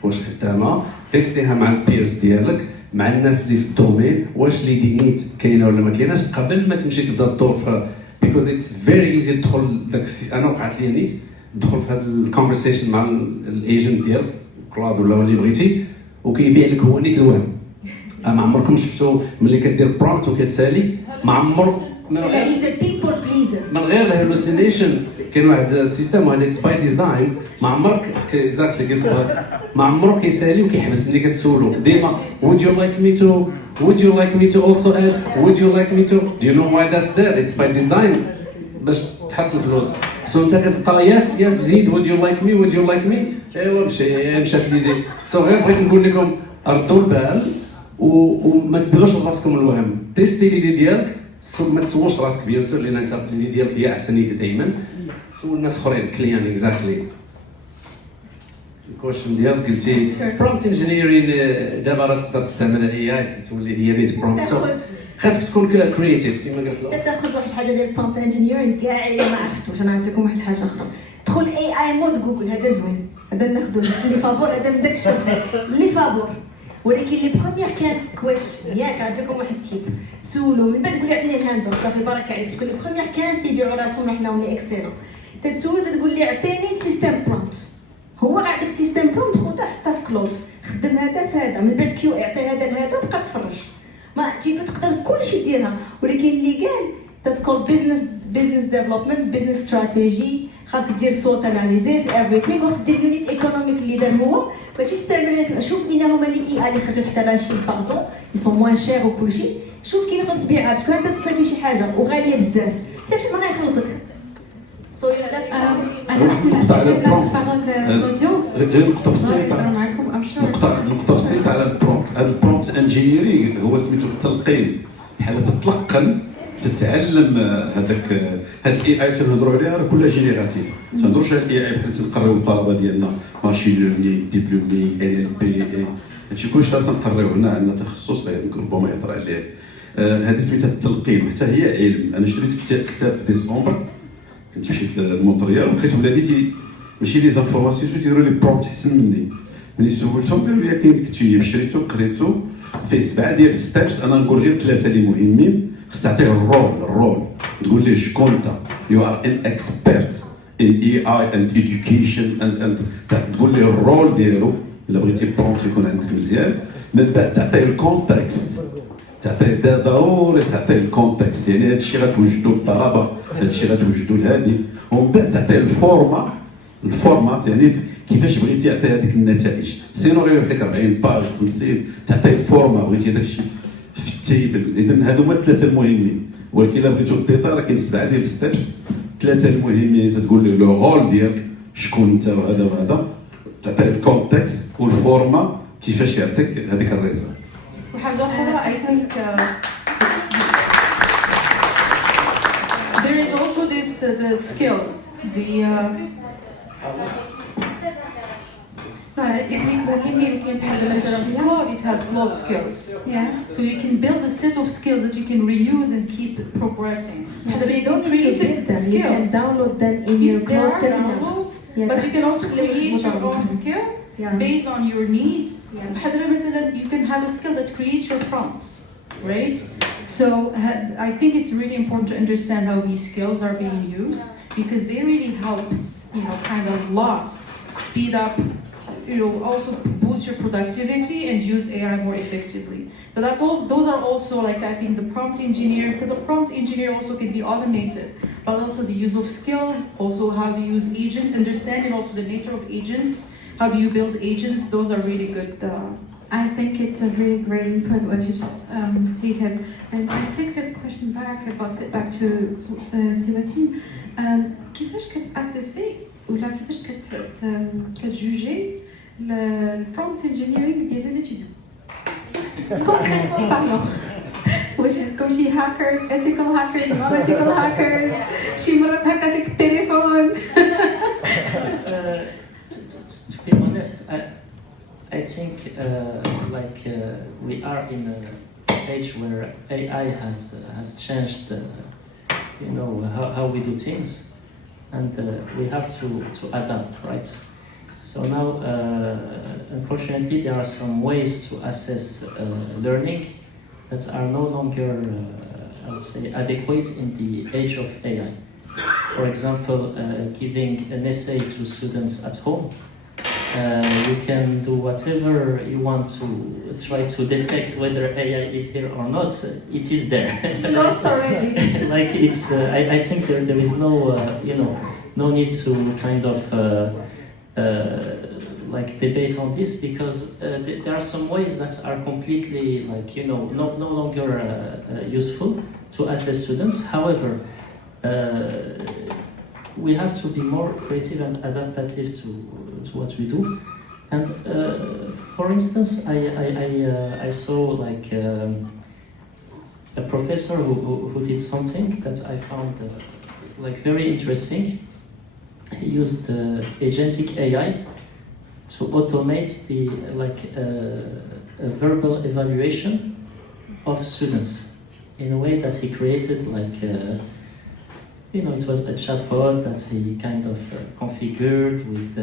واش خدامه تيستيها مع البيرز ديالك مع الناس اللي في الدومين واش ليدي نيت كاينه ولا ما كايناش قبل ما تمشي تبدا تدور في بيكوز اتس فيري ايزي تدخل داك انا وقعت لي نيت تدخل في هذا الكونفرسيشن مع الايجنت ديالك كلاود ولا اللي بغيتي وكيبيع لك هو نيت الوهم. ما عمركم شفتوا ملي كدير برومبت وكتسالي ما عمر من غير الهلوسينيشن كاين واحد السيستم وهذا اتس باي ديزاين ما عمرك اكزاكتلي كيصبر ما عمرو كيسالي وكيحبس ملي كتسولو ديما would you like me to also add would you like me to do you know why that's there it's by design باش تحط الفلوس سو انت كتبقى يس زيد would you like me ايوا مشات ليدي سو غير بغيت نقول لكم ردوا البال وما تبغوش راسكم الوهم تيستي ليدي ديالك ما تسولش راسك بيان سور لان انت ليدي ديالك هي احسن ليدي دائما سول ناس اخرين كليان اكزاكتلي الكويشن ديالك قلتي برومبت انجينيرين دابا راه تقدر تستعمل اي تولي هي نيت برومبت خاصك تكون كرييتيف كما قلت له تاخذ واحد الحاجه ديال برومبت انجينيرين كاع الا ما عرفتوش انا نعطيكم واحد الحاجه اخرى دخل اي مود جوجل هذا زوين هذا ناخذوه لي فافور هذا من داك الشيء لي فافور ولكن لي بروميير 15 كويشن ياك نعطيكم واحد التيب سولو من بعد تقول لي عطيني الهاندور صافي برك عليك تقول لي بروميير 15 تيبيعوا راسهم حنا وني اكسيلون تتسولو تقول لي عطيني سيستم برومبت هو غيعطيك سيستم برومبت خذها حطها في كلود خدم هذا في هذا من بعد كيو اعطي هذا لهذا وبقى تفرج ما تقدر كلشي ديرها ولكن اللي قال تتكون بزنس ديفلوبمنت بزنس استراتيجي خاصك دير سوت اناليزيس ايفريثينغ خاصك دير يونيت ايكونوميك اللي دار هو ما تجيش تعمل هذاك شوف اين هما اللي خرجت حتى لاشين باردون يي سون موان شير وكلشي شوف كاين غير تبيعها باسكو انت تصيفي شي حاجه وغاليه بزاف حتى ما غيخلصك سوري نقطة بسيطة على البرومبت هذا البرومبت انجينيرينغ هو سميتو التلقين بحال تتلقن تتعلم هذاك هاد الاي اي تنهضروا عليها راه كلها جينيراتيف ما تنهضروش على الاي اي بحال تنقريو الطلبه ديالنا ماشين ليرنينغ ديب ليرنينغ ان ال بي هادشي كلشي راه تنقريوه هنا عندنا تخصص ربما يهضر عليه هذه سميتها التلقين حتى هي علم انا شريت كتاب في ديسمبر كنت مشيت لمونتريال ولقيت ولادي ماشي لي زانفورماسيون تيديروا لي برومبت احسن مني ملي سولتهم قالوا لي كاين ديك التيب شريتو قريتو فيه 7 ديال ستيبس انا نقول غير 3 اللي مهمين خص تعطيه الرول تقول ليه شكون انت يو ار ان اكسبيرت ان اي اي اند اديوكيشن اند تقول ليه الرول ديالو الا بغيتي برومبت يكون عندك مزيان من بعد تعطيه الكونتكست تعطيه ضروري تعطيه الكونتكست يعني هادشي غتوجدو الطلبه هادشي غتوجدو لهادي ومن بعد تعطيه الفورمات يعني كيفاش بغيتي يعطي هذيك النتائج سينو غير لك 40 باج 50 تعطيه الفورما بغيتي داك الشيء في التيبل اذا هادو هما الثلاثه المهمين ولكن الا بغيتو الديتا راه كاين 7 ديال الستيبس 3 المهمين تقول له لو رول ديالك شكون انت وهذا تعطيه الكونتكست والفورما كيفاش يعطيك هذيك الريزلت وحاجه اخرى I think there is also the skills it has flawed skills. Yeah. So you can build a set of skills that you can reuse and keep progressing. You don't need to build them. You can download them in your cloud terminal. But you can also create your own skill based on your needs. You can have a skill that creates your prompts, right? So I think it's really important to understand how these skills are being used because they really help, kind of a lot speed up. Also boost your productivity and use AI more effectively. But those are also I think the prompt engineer, because a prompt engineer also can be automated, but also the use of skills, also how to use agents, understanding also the nature of agents, how do you build agents, those are really good. I think it's a really great input what you just stated, and I take this question back to Ouassim. كيفاش كتأسسي ولا كيفاش كتجوجي البرومبت انجينيرينغ ديال لي ستوديون كونكريتمون بارلون واش عندكم شي هاكرز ethical hackers non ethical hackers شي مرات هكا ديك التليفون to be honest I think we are in an age where AI has changed how we do things and we have to adapt, right? So now, unfortunately, there are some ways to assess learning that are no longer, I would say, adequate in the age of AI. for example, giving an essay to students at home. You can do whatever you want to try to detect whether AI is here or not. It is there. Lost already. Like it's, I think there is no, no need to kind of like debate on this, because there are some ways that are completely like no longer useful to assess students. However, we have to be more creative and adaptive to what we do. And for instance, I saw like a professor who did something that I found like very interesting. He used agentic AI to automate the a verbal evaluation of students in a way that he created like it was a chatbot that he kind of configured with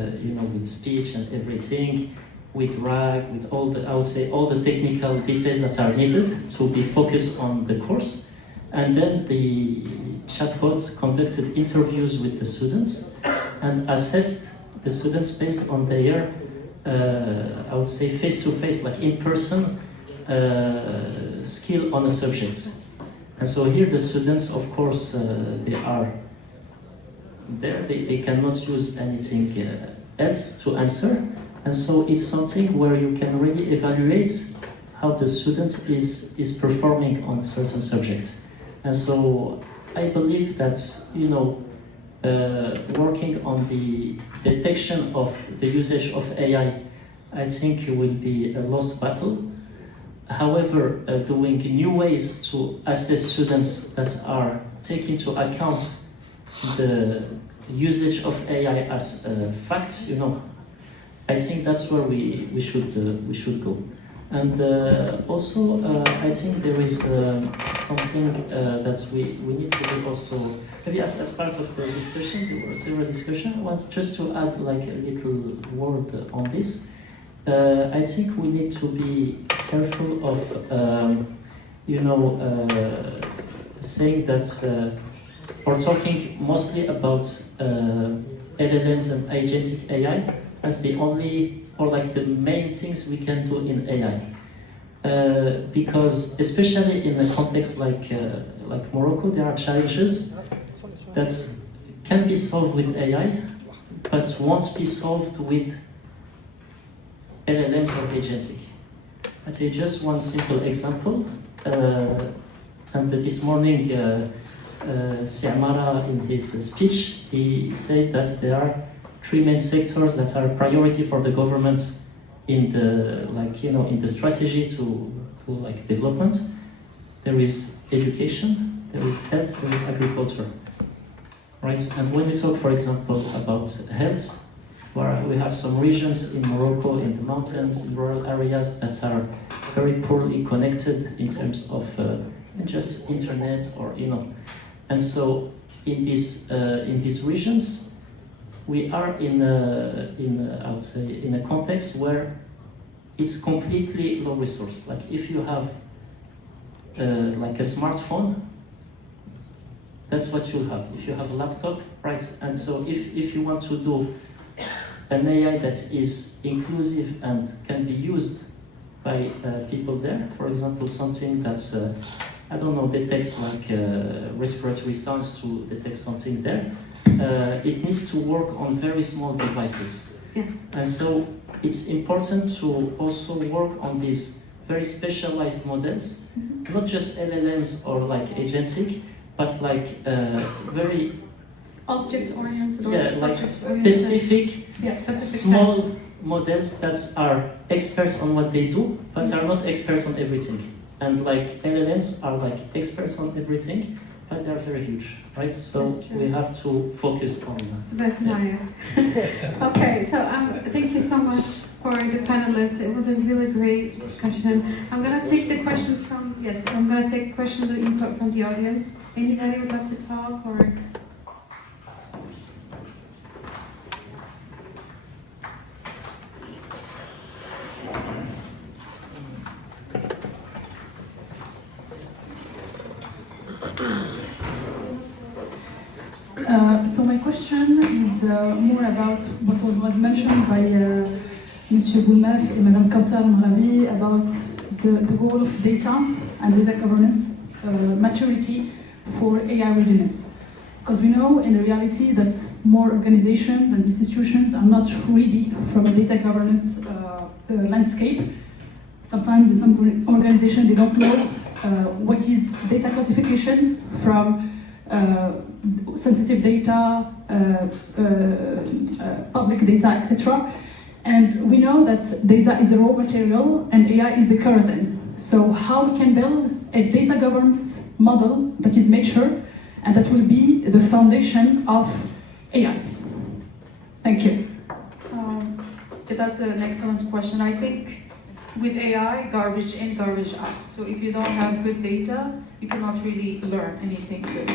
with speech and everything, with RAG, with all the, I would say, all the technical details that are needed to be focused on the course. And then the chatbot conducted interviews with the students and assessed the students based on their, I would say, face-to-face, like in-person skill on a subject. And so here the students, of course, they are there, they cannot use anything else to answer. And so it's something where you can really evaluate how the student is performing on a certain subject. And so I believe that, working on the detection of the usage of AI, I think it will be a lost battle. However, doing new ways to assess students that are taking into account the usage of AI as a fact, I think that's where we should go. And also, I think there is something that we need to do also. Maybe as part of the discussion, there were several discussions. I want just to add like a little word on this. I think we need to be careful of, saying that, or talking mostly about LLMs and agentic AI as the only, or like the main things we can do in AI. Because especially in a context like Morocco, there are challenges that can be solved with AI, but won't be solved with LLMs or agentic. I'll take just one simple example. And this morning, Siamara, in his speech, he said that there are three main sectors that are priority for the government in the in the strategy to development. There is education, there is health, there is agriculture. Right? And when we talk, for example, about health, where we have some regions in Morocco, in the mountains, in rural areas that are very poorly connected in terms of just internet or and so in these regions we are in I would say in a context where it's completely low resource. Like if you have like a smartphone, that's what you'll have. If you have a laptop, right? And so if you want to do an AI that is inclusive and can be used by people there, for example, something that's, I don't know, detects like respiratory sounds to detect something there, it needs to work on very small devices. Yeah. And so it's important to also work on these very specialized models, not just LLMs or like agentic, but like very object-oriented or like subject-oriented. specific small tasks. models that are experts on what they do, but are not experts on everything. And like LLMs are like experts on everything, but they are very huge, right? So we have to focus on that. So that's Maya. Okay, so thank you so much for the panelists. It was a really great discussion. I'm gonna take the questions from, I'm gonna take questions and input from the audience. Anybody would like to talk or? So my question is more about what was mentioned by Monsieur Boulmalf and Madame Kaoutar El Maghraoui about the role of data and data governance maturity for AI readiness. Because we know in reality that more organizations and institutions are not ready from a data governance landscape. Sometimes in some organizations they don't know what is data classification from sensitive data, public data, etc. And we know that data is a raw material and AI is the kerosene. So how we can build a data governance model that is mature and that will be the foundation of AI? Thank you. That's an excellent question. I think with AI, garbage in, garbage out. So if you don't have good data, you cannot really learn anything good.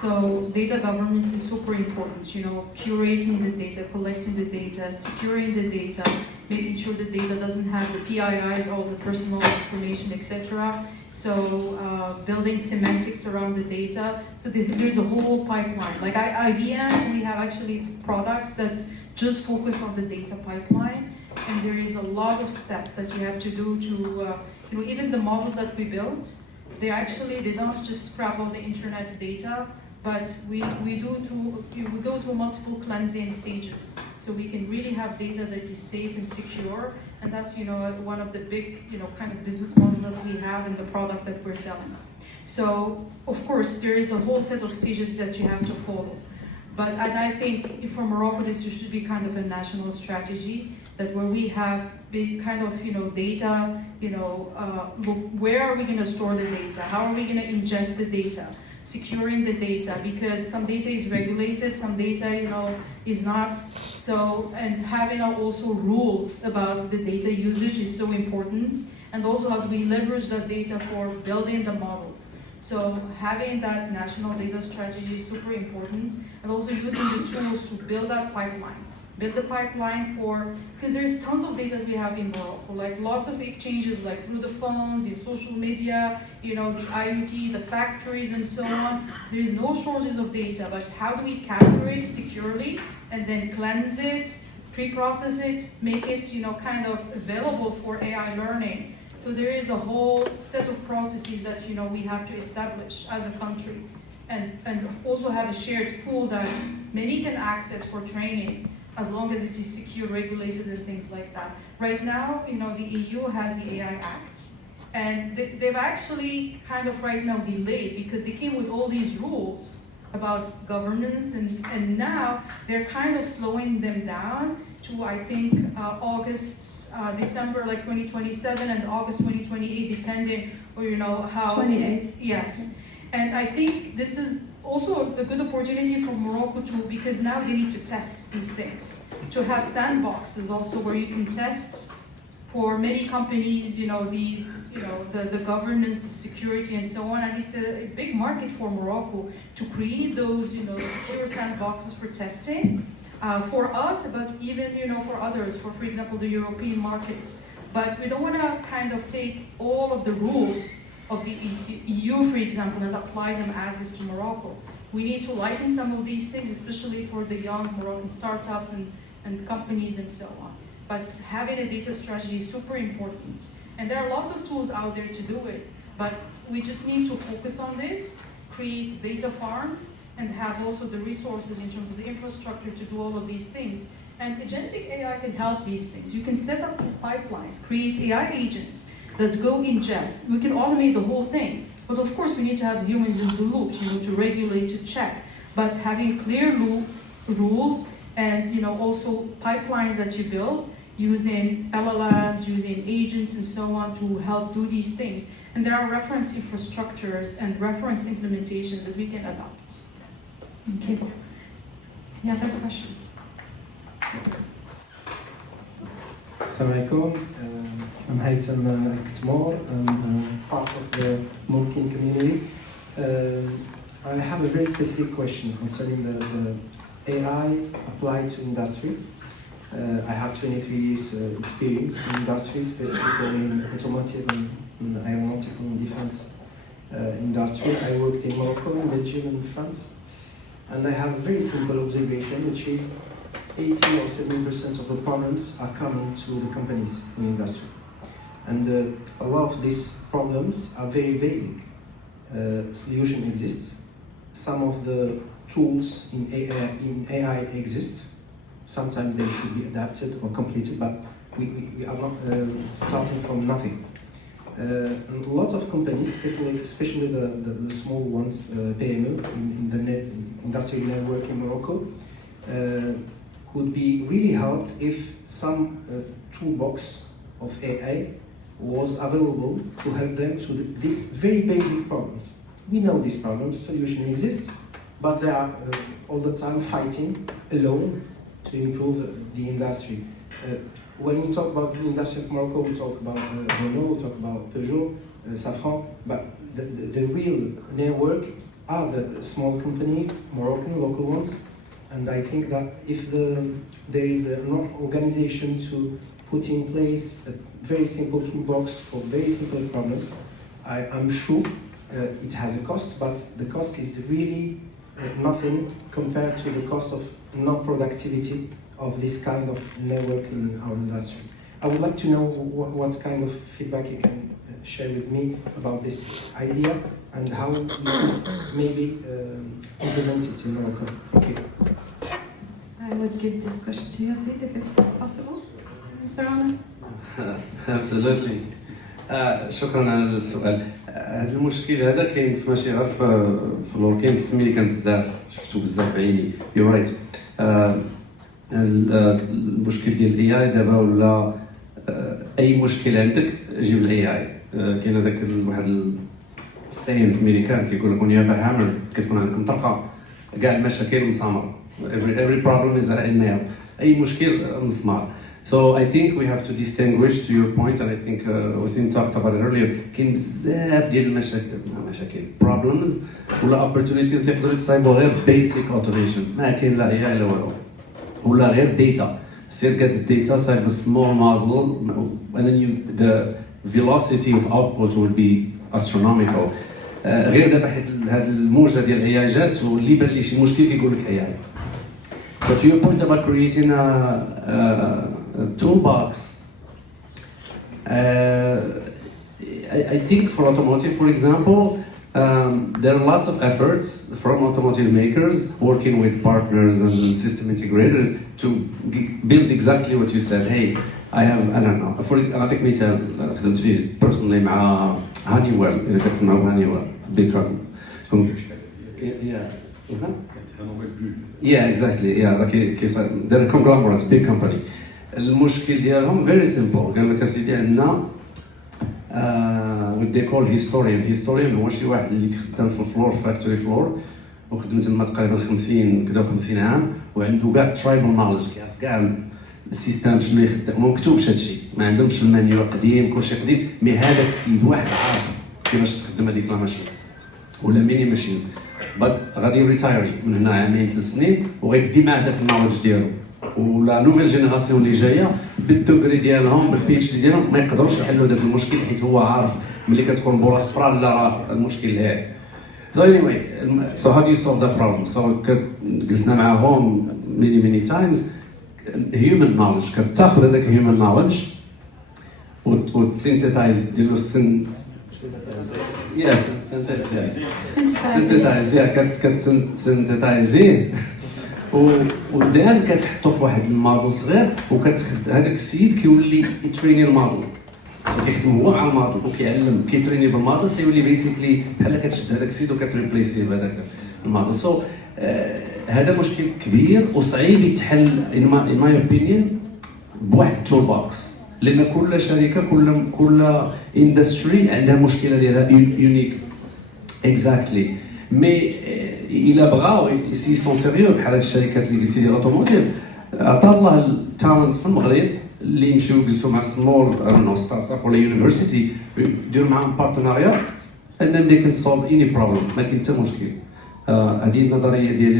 So data governance is super important, you know, curating the data, collecting the data, securing the data, making sure the data doesn't have the PIIs, all the personal information, etc. So building semantics around the data. So there's a whole pipeline. Like IBM, we have actually products that just focus on the data pipeline. And there is a lot of steps that you have to do to, you know, even the models that we built, they don't just scrap all the internet's data, but we go through multiple cleansing stages, so we can really have data that is safe and secure. And that's, you know, one of the big, you know, kind of business model that we have in the product that we're selling. So of course there is a whole set of stages that you have to follow. But I think for Morocco, this should be kind of a national strategy, that where we have big kind of, you know, data, you know, where are we going to store the data? How are we going to ingest the data? Securing the data, because some data is regulated, some data, you know, is not. So, and having also rules about the data usage is so important. And also how do we leverage that data for building the models? So having that national data strategy is super important, and also using the tools to build that pipeline. Build the pipeline for, because there's tons of data we have in Morocco, like lots of exchanges, like through the phones, in social media, you know, the IoT, the factories and so on. There's no shortage of data, but how do we capture it securely and then cleanse it, pre-process it, make it, you know, kind of available for AI learning? So there is a whole set of processes that, you know, we have to establish as a country, and also have a shared pool that many can access for training, as long as it is secure, regulated, and things like that. Right now, you know, the EU has the AI Act, and they've actually kind of right now delayed, because they came with all these rules about governance, and now they're kind of slowing them down to, I think, December like 2027 and August 2028, depending, or you know how. 28. Yes, and I think this is also a good opportunity for Morocco too, because now they need to test these things, to have sandboxes also where you can test for many companies, you know, these, you know, the governance, the security, and so on. And it's a big market for Morocco to create those, you know, secure sandboxes for testing. For us, but even, you know, for others, for example, the European market. But we don't want to kind of take all of the rules of the EU, for example, and apply them as is to Morocco. We need to lighten some of these things, especially for the young Moroccan startups and companies and so on. But having a data strategy is super important. And there are lots of tools out there to do it, but we just need to focus on this, create data farms, and have also the resources in terms of the infrastructure to do all of these things. And agentic AI can help these things. You can set up these pipelines, create AI agents that go ingest. We can automate the whole thing. But of course, we need to have humans in the loop, you know, to regulate, to check. But having clear rules and, you know, also pipelines that you build using LLMs, using agents and so on to help do these things. And there are reference infrastructures and reference implementations that we can adopt. Okay. Yeah, I have a question. Assalamu alaikum. I'm Haytham Al-Khtmour. I'm part of the Moumkine community. I have a very specific question concerning the AI applied to industry. I have 23 years experience in industry, specifically in automotive and aeronautical and defense industry. I worked in Morocco, in Belgium, and France. And I have a very simple observation, which is 80 or 70% of the problems are coming to the companies in the industry. And a lot of these problems are very basic. Solution exists. Some of the tools in AI exist. Sometimes they should be adapted or completed, but we are not starting from nothing. And lots of companies, especially the small ones, PME, in the industrial network in Morocco, could be really helped if some toolbox of AI was available to help them to these very basic problems. We know these problems, solutions exist, but they are all the time fighting alone to improve the industry. When we talk about the industry of Morocco, we talk about Renault, we talk about Peugeot, Safran, but the real network are the small companies, Moroccan, local ones, and I think that if there is an organization to put in place a very simple toolbox for very simple problems, I'm sure it has a cost, but the cost is really nothing compared to the cost of non-productivity of this kind of network in our industry. I would like to know what kind of feedback you can share with me about this idea and how we could maybe implement it in Morocco. Thank you. I would give this question to Yazid if it's possible. Mr. Absolutely. شكرا على السؤال. هذا المشكل هذا كاين ماشي غير في اللور، كاين في كمينيكان بزاف، شفتو بزاف بعيني. يو رايت. المشكل ديال الاي اي دابا ولا اي مشكل عندك جيب الاي اي. كاين هذاك واحد السين في امريكان كيقول لك when you have a hammer كتكون عندك مطرقه كاع المشاكل مسامره. Every problem is a nail. اي مشكل مسمار. So I think we have to distinguish, to your point, and I think Ouassim talked about it earlier. كاين بزاف ديال المشاكل problems ولا opportunities اللي يقدروا يتصايبوا غير basic automation. ما كاين لا اي اي لا والو. ولا غير data. سير قد الداتا صايب small model and then the velocity of output will be astronomical. غير دابا حيت هذه الموجه ديال الاي اي جات واللي بان لي شي مشكل كيقول لك اي اي. So to your point about creating a toolbox, I think for automotive, for example, there are lots of efforts from automotive makers working with partners and system integrators to build exactly what you said. Hey, I don't know. أعطيك مثال خدمت فيه personally مع Honeywell. إذا كتسمعوا Honeywell, big company. Yeah, exactly. Yeah, they're a conglomerate, big company. المشكل ديالهم very simple. قال لك أسيدي عندنا what they call historian هو شي واحد اللي خدام في الفلور فاكتوري فلور وخدم تما تقريبا 50 عام وعنده كاع tribal knowledge كيعرف كاع السيستم شنو يخدم ومكتوبش هادشي ما عندهمش المانيوال قديم كلشي قديم مي هذاك السيد واحد عارف كيفاش تخدم هذيك لا ماشين ولا ميني ماشينز غادي ريتايري من هنا عامين 3 سنين وغيدي مع داك النولج ديالو ولا نوفيل جينيراسيون اللي جايه بالدوغري ديالهم بالبي اتش دي ديالهم ما يقدروش يحلوا داك المشكل حيت هو عارف ملي كتكون بولا صفراء لا راه المشكل هاي. So anyway, so how do you solve that problem? So جلسنا معاهم many times. Human knowledge كتاخذ هذاك human knowledge وتسينثيتايز ديرو yes synthesize كتسينثيتايزيه ودان كتحطو في واحد الموديل صغير وكتخد هذاك السيد كيولي يتريني الموديل كيخدم هو مع الموديل وكيعلم كيتريني بالموديل تيولي بيسيكلي بحال كتشد هذاك السيد وكتريبليسيه بهذاك الموديل. سو هذا مشكل كبير وصعيب يتحل in my opinion بواحد تول بوكس لان كل شركه كل اندستري عندها مشكله ديالها يونيك اكزاكتلي مي الا بغاو سي سون سيريو بحال هاد الشركات اللي قلتي ديال الاوتوموتيف عطا الله التالنت في المغرب اللي يمشيو يجلسوا مع سمول ستارت اب ولا يونيفرسيتي يديروا معاهم بارتناريا and then they can solve any problem ما كاين حتى مشكل. هذه النظريه ديالي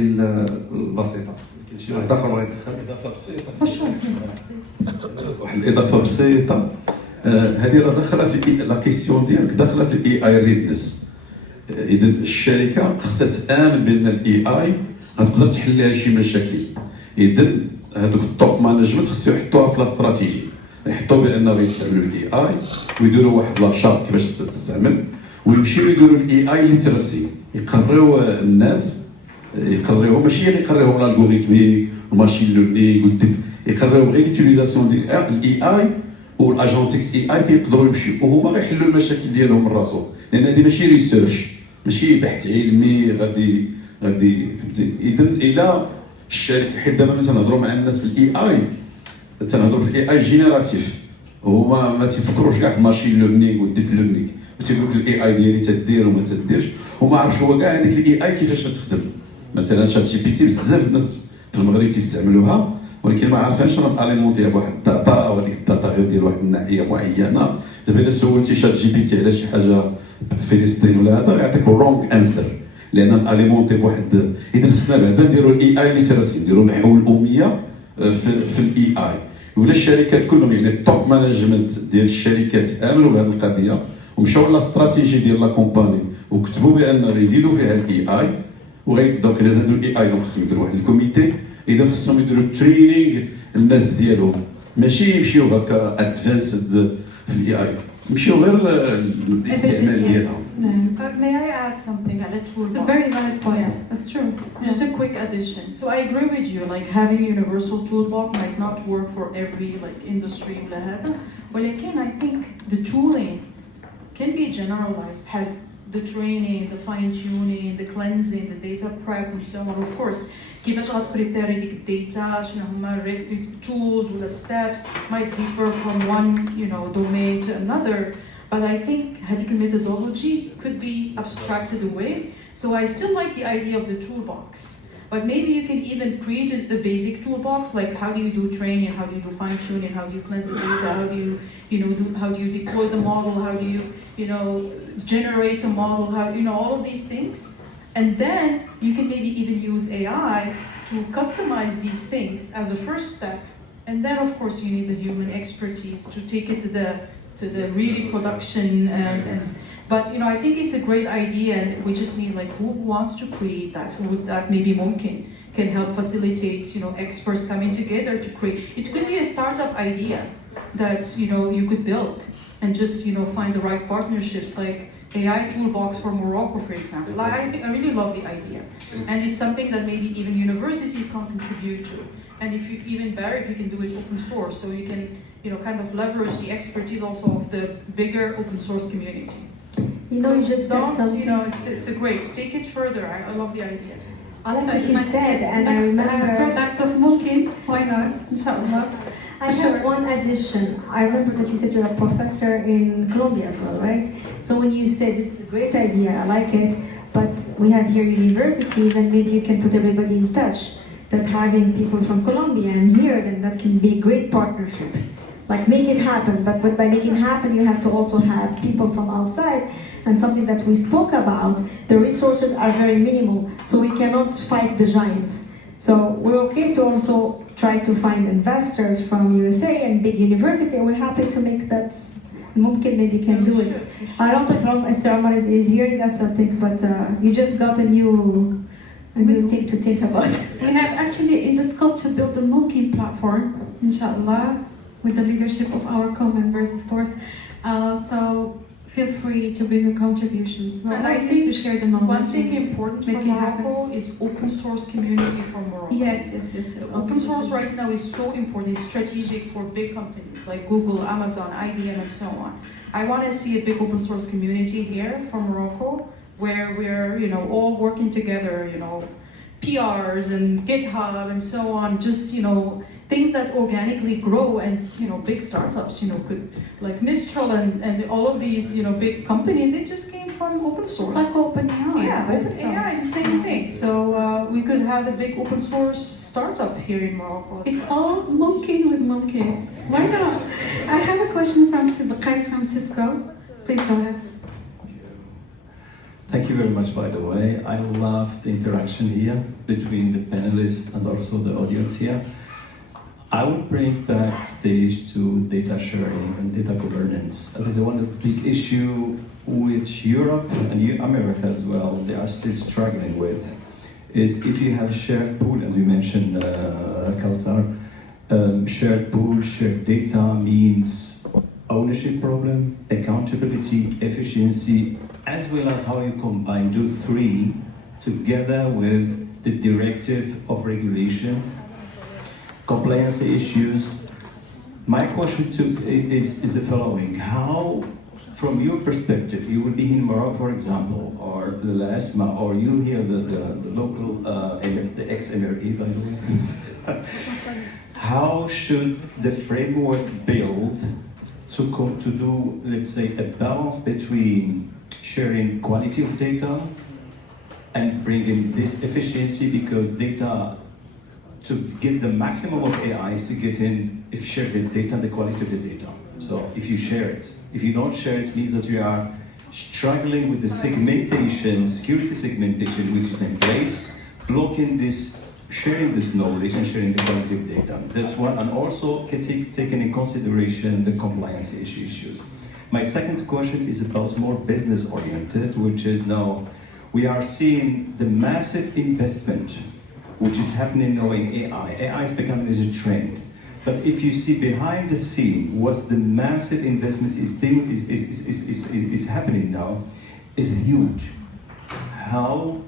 البسيطه. شي واحد اخر بغا يدخل اضافه بسيطه واحد الاضافه بسيطه هذه راه داخله في لا كيسيون ديالك داخله في الاي اي ريدنس. اذا الشركه خصها تامن بان الاي اي غتقدر تحل لها شي مشاكل. اذا هذوك التوب مانجمنت خصو يحطوها في الاستراتيجي، يحطوا بان غيستعملوا الاي اي ويديروا واحد لاشارت كيفاش تستعمل، ويمشيو يديروا الاي اي ليتراسي، يقريو الناس، يقريوهم ماشي غير يقريوهم الالغوريثميك وماشين ليرنينغ، يقريوهم غير ليتيليزاسيون ديال الاي اي والاجونتكس اي اي فين يقدروا يمشيو وهما غيحلوا المشاكل ديالهم من راسهم، لان هذه ماشي ريسيرش، ماشي بحث علمي غادي فهمتي. اذا الى الشركه، حيت دابا مثلا نهضروا مع الناس في الاي اي، تنهضروا في الاي اي جينيراتيف، هما ما تيفكروش كاع في الماشين ليرنينغ والديب ليرنينغ، تيقول لك الاي اي ديالي تدير وما تديرش، وما عرفش هو كاع هذيك الاي اي كيفاش تخدم. مثلا شات جي بي تي بزاف الناس في المغرب تيستعملوها، ولكن ما عارفينش راه اليمونتيها بواحد الداتا، وهذيك الداتا غير ديال واحد الناحيه معينه. دابا الا سولتي شات جي بي تي على شي حاجه فلسطين ولا هذا غيعطيك رونغ انسر، لان اليمونتي بواحد. اذا خصنا بعدا نديروا الاي اي ليتراسي، نديروا نحو الاميه في الاي اي. ولا الشركات كلهم، يعني التوب مانجمنت ديال الشركات امنوا بهذه القضيه ومشاو لاستراتيجي ديال لا كومباني وكتبوا بان غيزيدوا فيها الاي اي، دونك الا زادوا الاي اي دونك خصهم يديروا واحد الكوميتي. اذا خصهم يديروا ترينينغ الناس ديالهم، ماشي يمشيو هكا ادفانسد في الاي اي، يمشيو غير الاستعمال ديالها. But may I add something? I let It's a very valid point. That's true. Just a quick addition. So I agree with you. Like having a universal toolbox might not work for every like industry ولا هذا. But again, I think the tooling can be generalized. Had the training, the fine tuning, the cleansing, the data prep, and so on. Of course, كيفاش غتبريبيري ديك الداتا، شنو هما tools ولا steps might differ from one domain to another. But I think هذيك methodology could be abstracted away. So I still like the idea of the toolbox. But maybe you can even create a basic toolbox, like how do you do training, how do you do fine tuning, how do you cleanse the data, how do you how do you deploy the model, how do you generate a model, how all of these things. And then you can maybe even use AI to customize these things as a first step. And then of course you need the human expertise to take it to the really production. But I think it's a great idea, and we just need like who wants to create that? Who would that maybe Moumkine can help facilitate experts coming together to create. It could be a startup idea that you could build and just find the right partnerships, like AI toolbox for Morocco, for example. I really love the idea, and it's something that maybe even universities can contribute to. And if you even better, if you can do it open source, so you can kind of leverage the expertise also of the bigger open source community. You just said something. It's a great. Take it further. I love the idea. I like what you said, and I remember. Product of Moumkine. Why not? Inshallah. I have one addition. I remember that you said you're a professor in Colombia as well, right? So when you said this is a great idea, I like it, but we have here universities, and maybe you can put everybody in touch. That having people from Colombia and here, then that can be a great partnership. Like make it happen, but by making it happen, you have to also have people from outside. And something that we spoke about, the resources are very minimal, so we cannot fight the giants. So we're okay to also try to find investors from USA and big university, and we're happy to make that. Moumkine maybe can do it. I don't know if Sir Omar is hearing us, I think, but you just got a new thing to think about. We have actually in the scope to build the Moumkine platform, inshallah, with the leadership of our co-members, of course. So feel free to bring your contributions. And I think to share the knowledge. One thing important for Morocco is open source community for Morocco. Yes. Open source right now is so important. It's strategic for big companies like Google, Amazon, IBM, and so on. I want to see a big open source community here for Morocco, where we're all working together. PRs and GitHub and so on. Just things that organically grow, and big startups could, like Mistral and all of these big companies, they just came from open source. It's like OpenAI. Yeah, OpenAI, same thing. So we could have a big open source startup here in Morocco. It's all Moumkine with Moumkine. Why not? I have a question from Siddiqai from Cisco. Please go ahead. Thank you very much, by the way. I love the interaction here between the panelists and also the audience here. I would bring back stage to data sharing and data governance. I think one of the big issue which Europe and America as well, they are still struggling with, is if you have a shared pool, as you mentioned, Kaoutar, shared pool, shared data means ownership problem, accountability, efficiency, as well as how you combine those three together with the directive of regulation, compliance issues. My question is the following: how, from your perspective, you will be in Morocco, for example, or Lalla Asmaa, or you here, the local, the ex-MRE, by the way. How should the framework build to do, let's say, a balance between sharing quality of data and bringing this efficiency? Because data, to get the maximum of AI is to get in, if you share the data, the quality of the data. So if you share it, if you don't share it, means that you are struggling with the segmentation, security segmentation, which is in place, blocking this, sharing this knowledge and sharing the quality of data. That's one, and also can taking in consideration the compliance issues. My second question is about more business oriented, which is now, we are seeing the massive investment which is happening now in AI. AI is becoming as a trend. But if you see behind the scene, what the massive investments is happening now, is huge. How,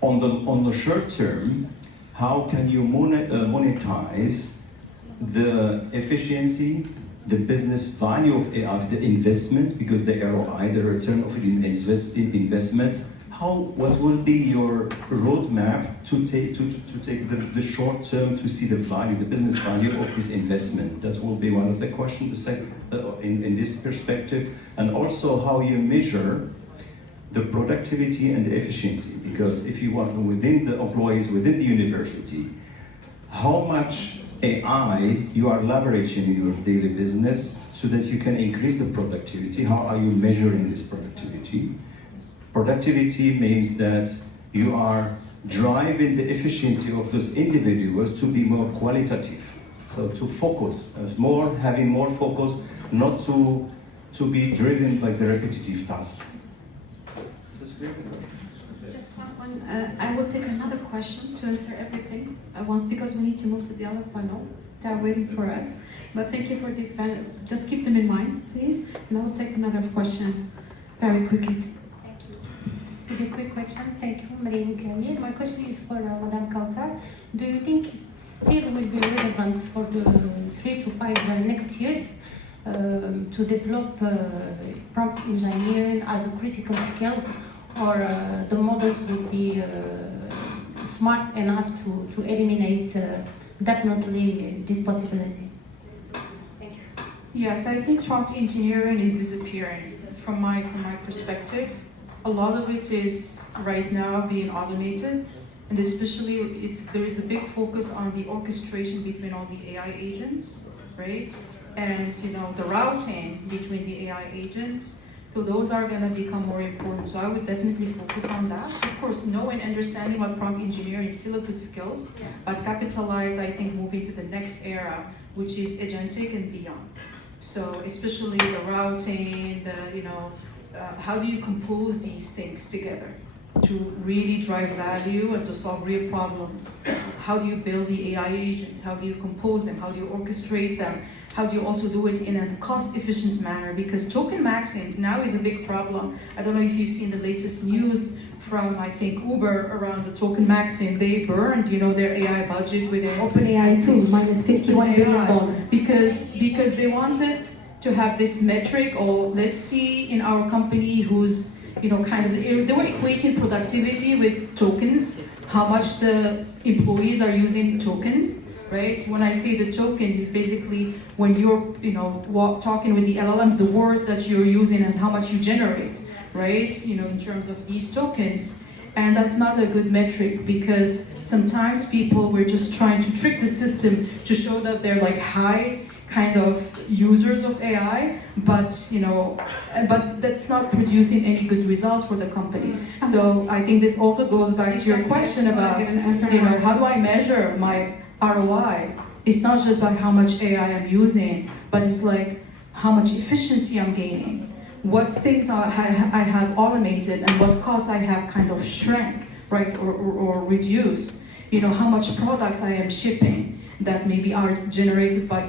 on the short term, how can you monetize the efficiency, the business value of AI, the investment, because the ROI, the return of investment, what will be your roadmap to take the short term to see the value, the business value of this investment? That will be one of the questions in this perspective, and also how you measure the productivity and the efficiency. Because if you want within the employees within the university, how much AI you are leveraging in your daily business so that you can increase the productivity? How are you measuring this productivity? Productivity means that you are driving the efficiency of those individuals to be more qualitative. So to focus, having more focus, not to be driven by the repetitive task. Just one. I will take another question to answer everything at once, because we need to move to the other panel. They're waiting for us. But thank you for this panel. Just keep them in mind, please. And I will take another question very quickly. A quick question. Thank you, Mariam Kamil. My question is for Madame Kaoutar. Do you think it still will be relevant for the 3 to 5 next years to develop prompt engineering as a critical skill, or the models will be smart enough to eliminate definitely this possibility? Thank you. Yes, I think prompt engineering is disappearing from my perspective. A lot of it is right now being automated, and especially there is a big focus on the orchestration between all the AI agents, right? And the routing between the AI agents. So those are going to become more important. So I would definitely focus on that. Of course, knowing, understanding what prompt engineering is still a good skills, but capitalize, I think, moving to the next era, which is agentic and beyond. So especially the routing, how do you compose these things together to really drive value and to solve real problems? How do you build the AI agents? How do you compose them? How do you orchestrate them? How do you also do it in a cost-efficient manner? Because token maxing now is a big problem. I don't know if you've seen the latest news from, I think, Uber around the token maxing. They burned, their AI budget with OpenAI too, minus $51 billion. Because they wanted to have this metric, or let's see in our company who's, they were equating productivity with tokens, how much the employees are using tokens, right? When I say the tokens, it's basically when you're, talking with the LLMs, the words that you're using and how much you generate, right? In terms of these tokens. And that's not a good metric, because sometimes people were just trying to trick the system to show that they're like high kind of users of AI, but that's not producing any good results for the company. So I think this also goes back to your question about, how do I measure my ROI? It's not just by how much AI I'm using, but it's like how much efficiency I'm gaining, what things I have automated, and what costs I have kind of shrank right, or reduce, how much product I am shipping that maybe are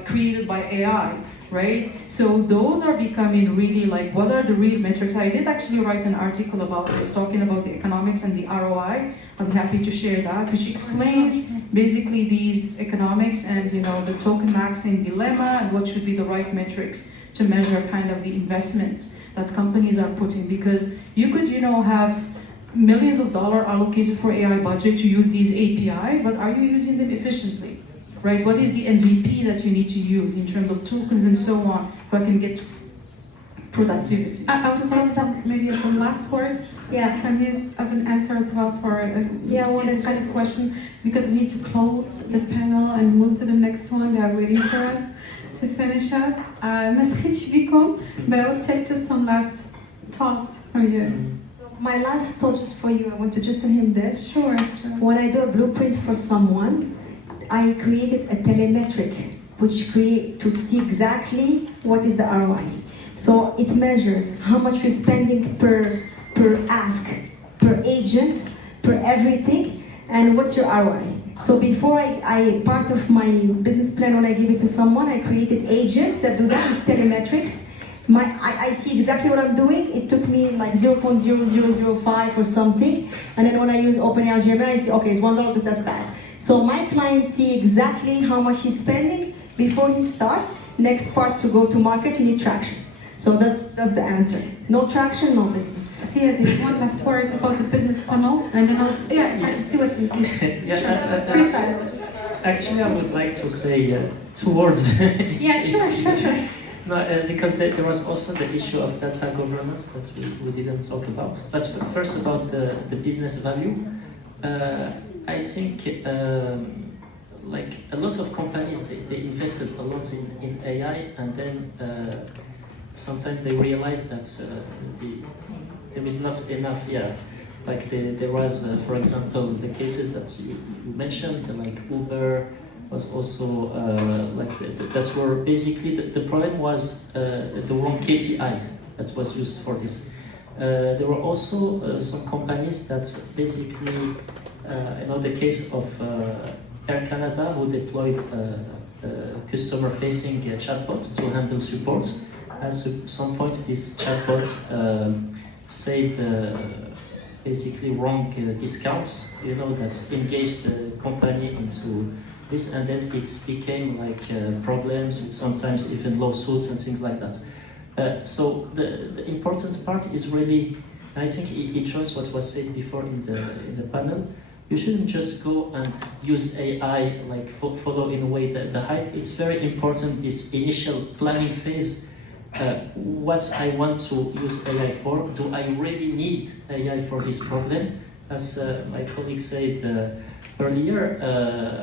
created by AI, right? So those are becoming really like, what are the real metrics? I did actually write an article about this, talking about the economics and the ROI. I'm happy to share that, because she explains basically these economics and the token maxing dilemma and what should be the right metrics to measure kind of the investments that companies are putting. Because you could, have millions of dollars allocated for AI budget to use these APIs, but are you using them efficiently? Right? What is the MVP that you need to use in terms of tokens and so on, so I can get productivity? I would take some maybe some last words from you as an answer as well for this question, because we need to close the panel and move to the next one. They are waiting for us to finish up. ما سخيتش بكم, but I would take just some last thoughts from you. My last thought is for you. I want to just tell him this. Sure. When I do a blueprint for someone, I created a telemetric which to see exactly what is the ROI. So it measures how much you're spending per ask, per agent, per everything, and what's your ROI. So before I part of my business plan, when I give it to someone, I created agents that do that, is telemetrics. I see exactly what I'm doing. It took me like 0.0005 or something, and then when I use OpenAI Gemini, I see, okay, it's $1, but that's bad. So my clients see exactly how much he's spending before he starts. Next part, to go to market, you need traction. So that's the answer. No traction, no business. See, one last word about the business funnel, and then see what's in freestyle. Actually, I would like to say 2 words. Yeah, sure. No, because there was also the issue of data governance that we didn't talk about. But first, about the business value. I think like a lot of companies, they invested a lot in AI, and then sometimes they realize that there is not enough. Like there was, for example, the cases that you mentioned, like Uber was also that were basically the problem was the wrong KPI that was used for this. There were also some companies that basically, the case of Air Canada, who deployed a customer-facing chatbot to handle support. At some point, this chatbot said basically wrong discounts, that engaged the company into this, and then it became like problems with sometimes even lawsuits and things like that. So the important part is really, I think it shows what was said before in the panel. You shouldn't just go and use AI, like follow in a way the hype. It's very important, this initial planning phase. What I want to use AI for? Do I really need AI for this problem? As my colleague said earlier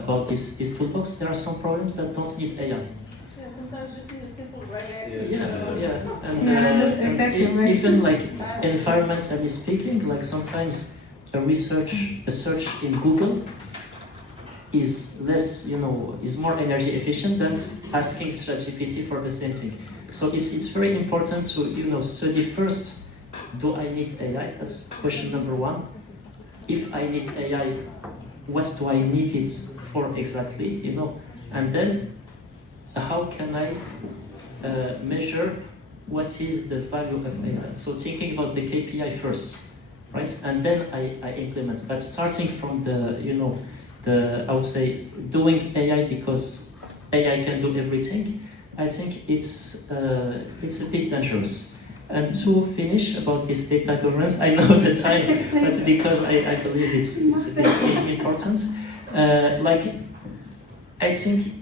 about this toolbox, there are some problems that don't need AI. Sometimes just need a simple ray. And even like environmentally speaking, like sometimes a search in Google is less, is more energy efficient than asking ChatGPT for the same thing. So it's very important to study first. Do I need AI? That's question number 1. If I need AI, what do I need it for exactly? And then how can I measure what is the value of AI? So thinking about the KPI first. Right, and then I implement. But starting from I would say doing AI because AI can do everything, I think it's a bit dangerous. And to finish about this data governance, I know the time, but because I believe it's important. I think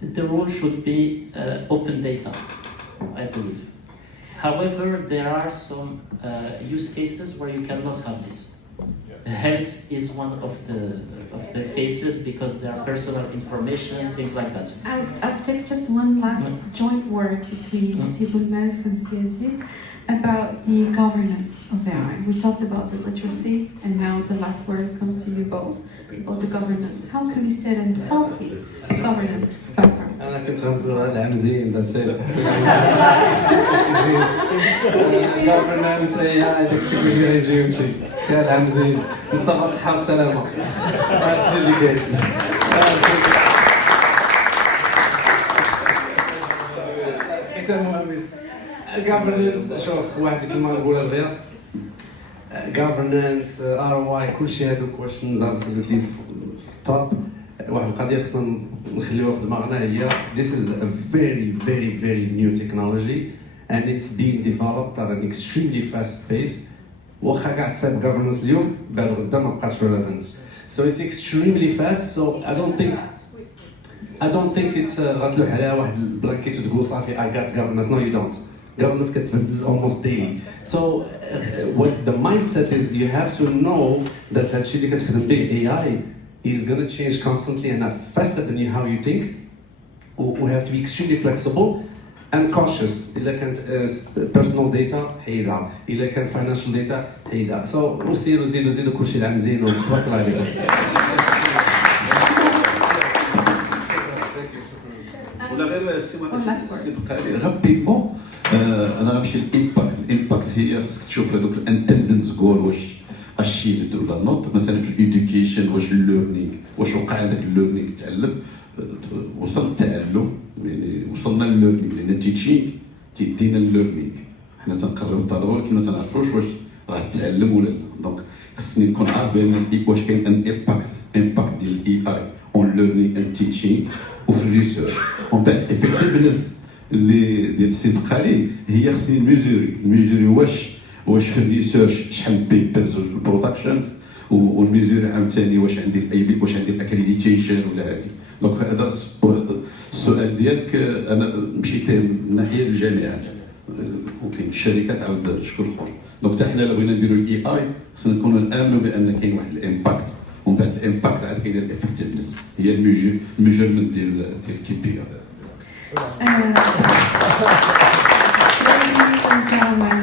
the rule should be open data, I believe. However, there are some use cases where you cannot have this. Health is one of the cases because there are personal information, things like that. I'll take just one last joint work between Boulmalf and Yazid about the governance of AI. We talked about the literacy, and now the last word comes to you both, about the governance. How can we set a healthy governance background? أنا كنت غنقول العام زين that's it. governance AI داكشي كلشي غيجي ويمشي. يا العام زين مصطفى الصحة والسلامة هادشي اللي كاين حتى المهندس governance شوف واحد الكلمة نقولها دغيا governance ROI كلشي هادو questions absolutely top واحد القضية خصنا نخليوها في دماغنا هي this is a very new technology and it's being developed at an extremely fast pace واخا كاع تصايب governance اليوم بعد غدا ما بقاتش relevant so it's extremely fast so I don't think it's غتلوح عليها واحد البلانكيت وتقول صافي I got governance no you don't governance كتبدل almost daily so what the mindset is you have to know that هادشي اللي كتخدم به AI is going to change constantly and faster than you how you think we have to be extremely flexible and cautious إلا كانت personal data حيدها إلا كان financial data حيدها so وسيروا زيدوا كلشي العام زين وتبارك الله عليكم ولا غير السي بقالي غابيمون انا غنمشي الامباكت هي خصك تشوف هذوك الانتندنس جول واش اشيفد ولا نوت مثلا في الايديوكيشن واش الليرنينغ واش وقع هذاك الليرنينغ تعلم وصل التعلم يعني وصلنا للليرنينغ لان التيتشينغ تيدينا الليرنينغ حنا تنقريو الطلبه ولكن ما تنعرفوش واش راه تعلم ولا لا دونك خصني نكون عارف بان واش كاين ان امباكت ديال الاي اي اون ليرنينغ اند تيتشينغ وفي الريسيرش ومن بعد الافكتيفنس اللي ديال السي بقالي هي خصني الميزوري واش في الريسيرش شحال بيبرز والبرودكشنز والميزوري عاوتاني واش عندي الاكريديتيشن ولا هذه دونك هذا السؤال ديالك انا مشيت ليه من ناحيه الجامعات وكاين الشركات عاود شكون اخر دونك حتى حنا لو بغينا نديروا الاي اي خصنا نكونوا نامنوا بان كاين واحد الامباكت ومن بعد الامباكت عاد كاين الافكتيفنس هي الميجرمنت ديال الكي بي Ladies and gentlemen,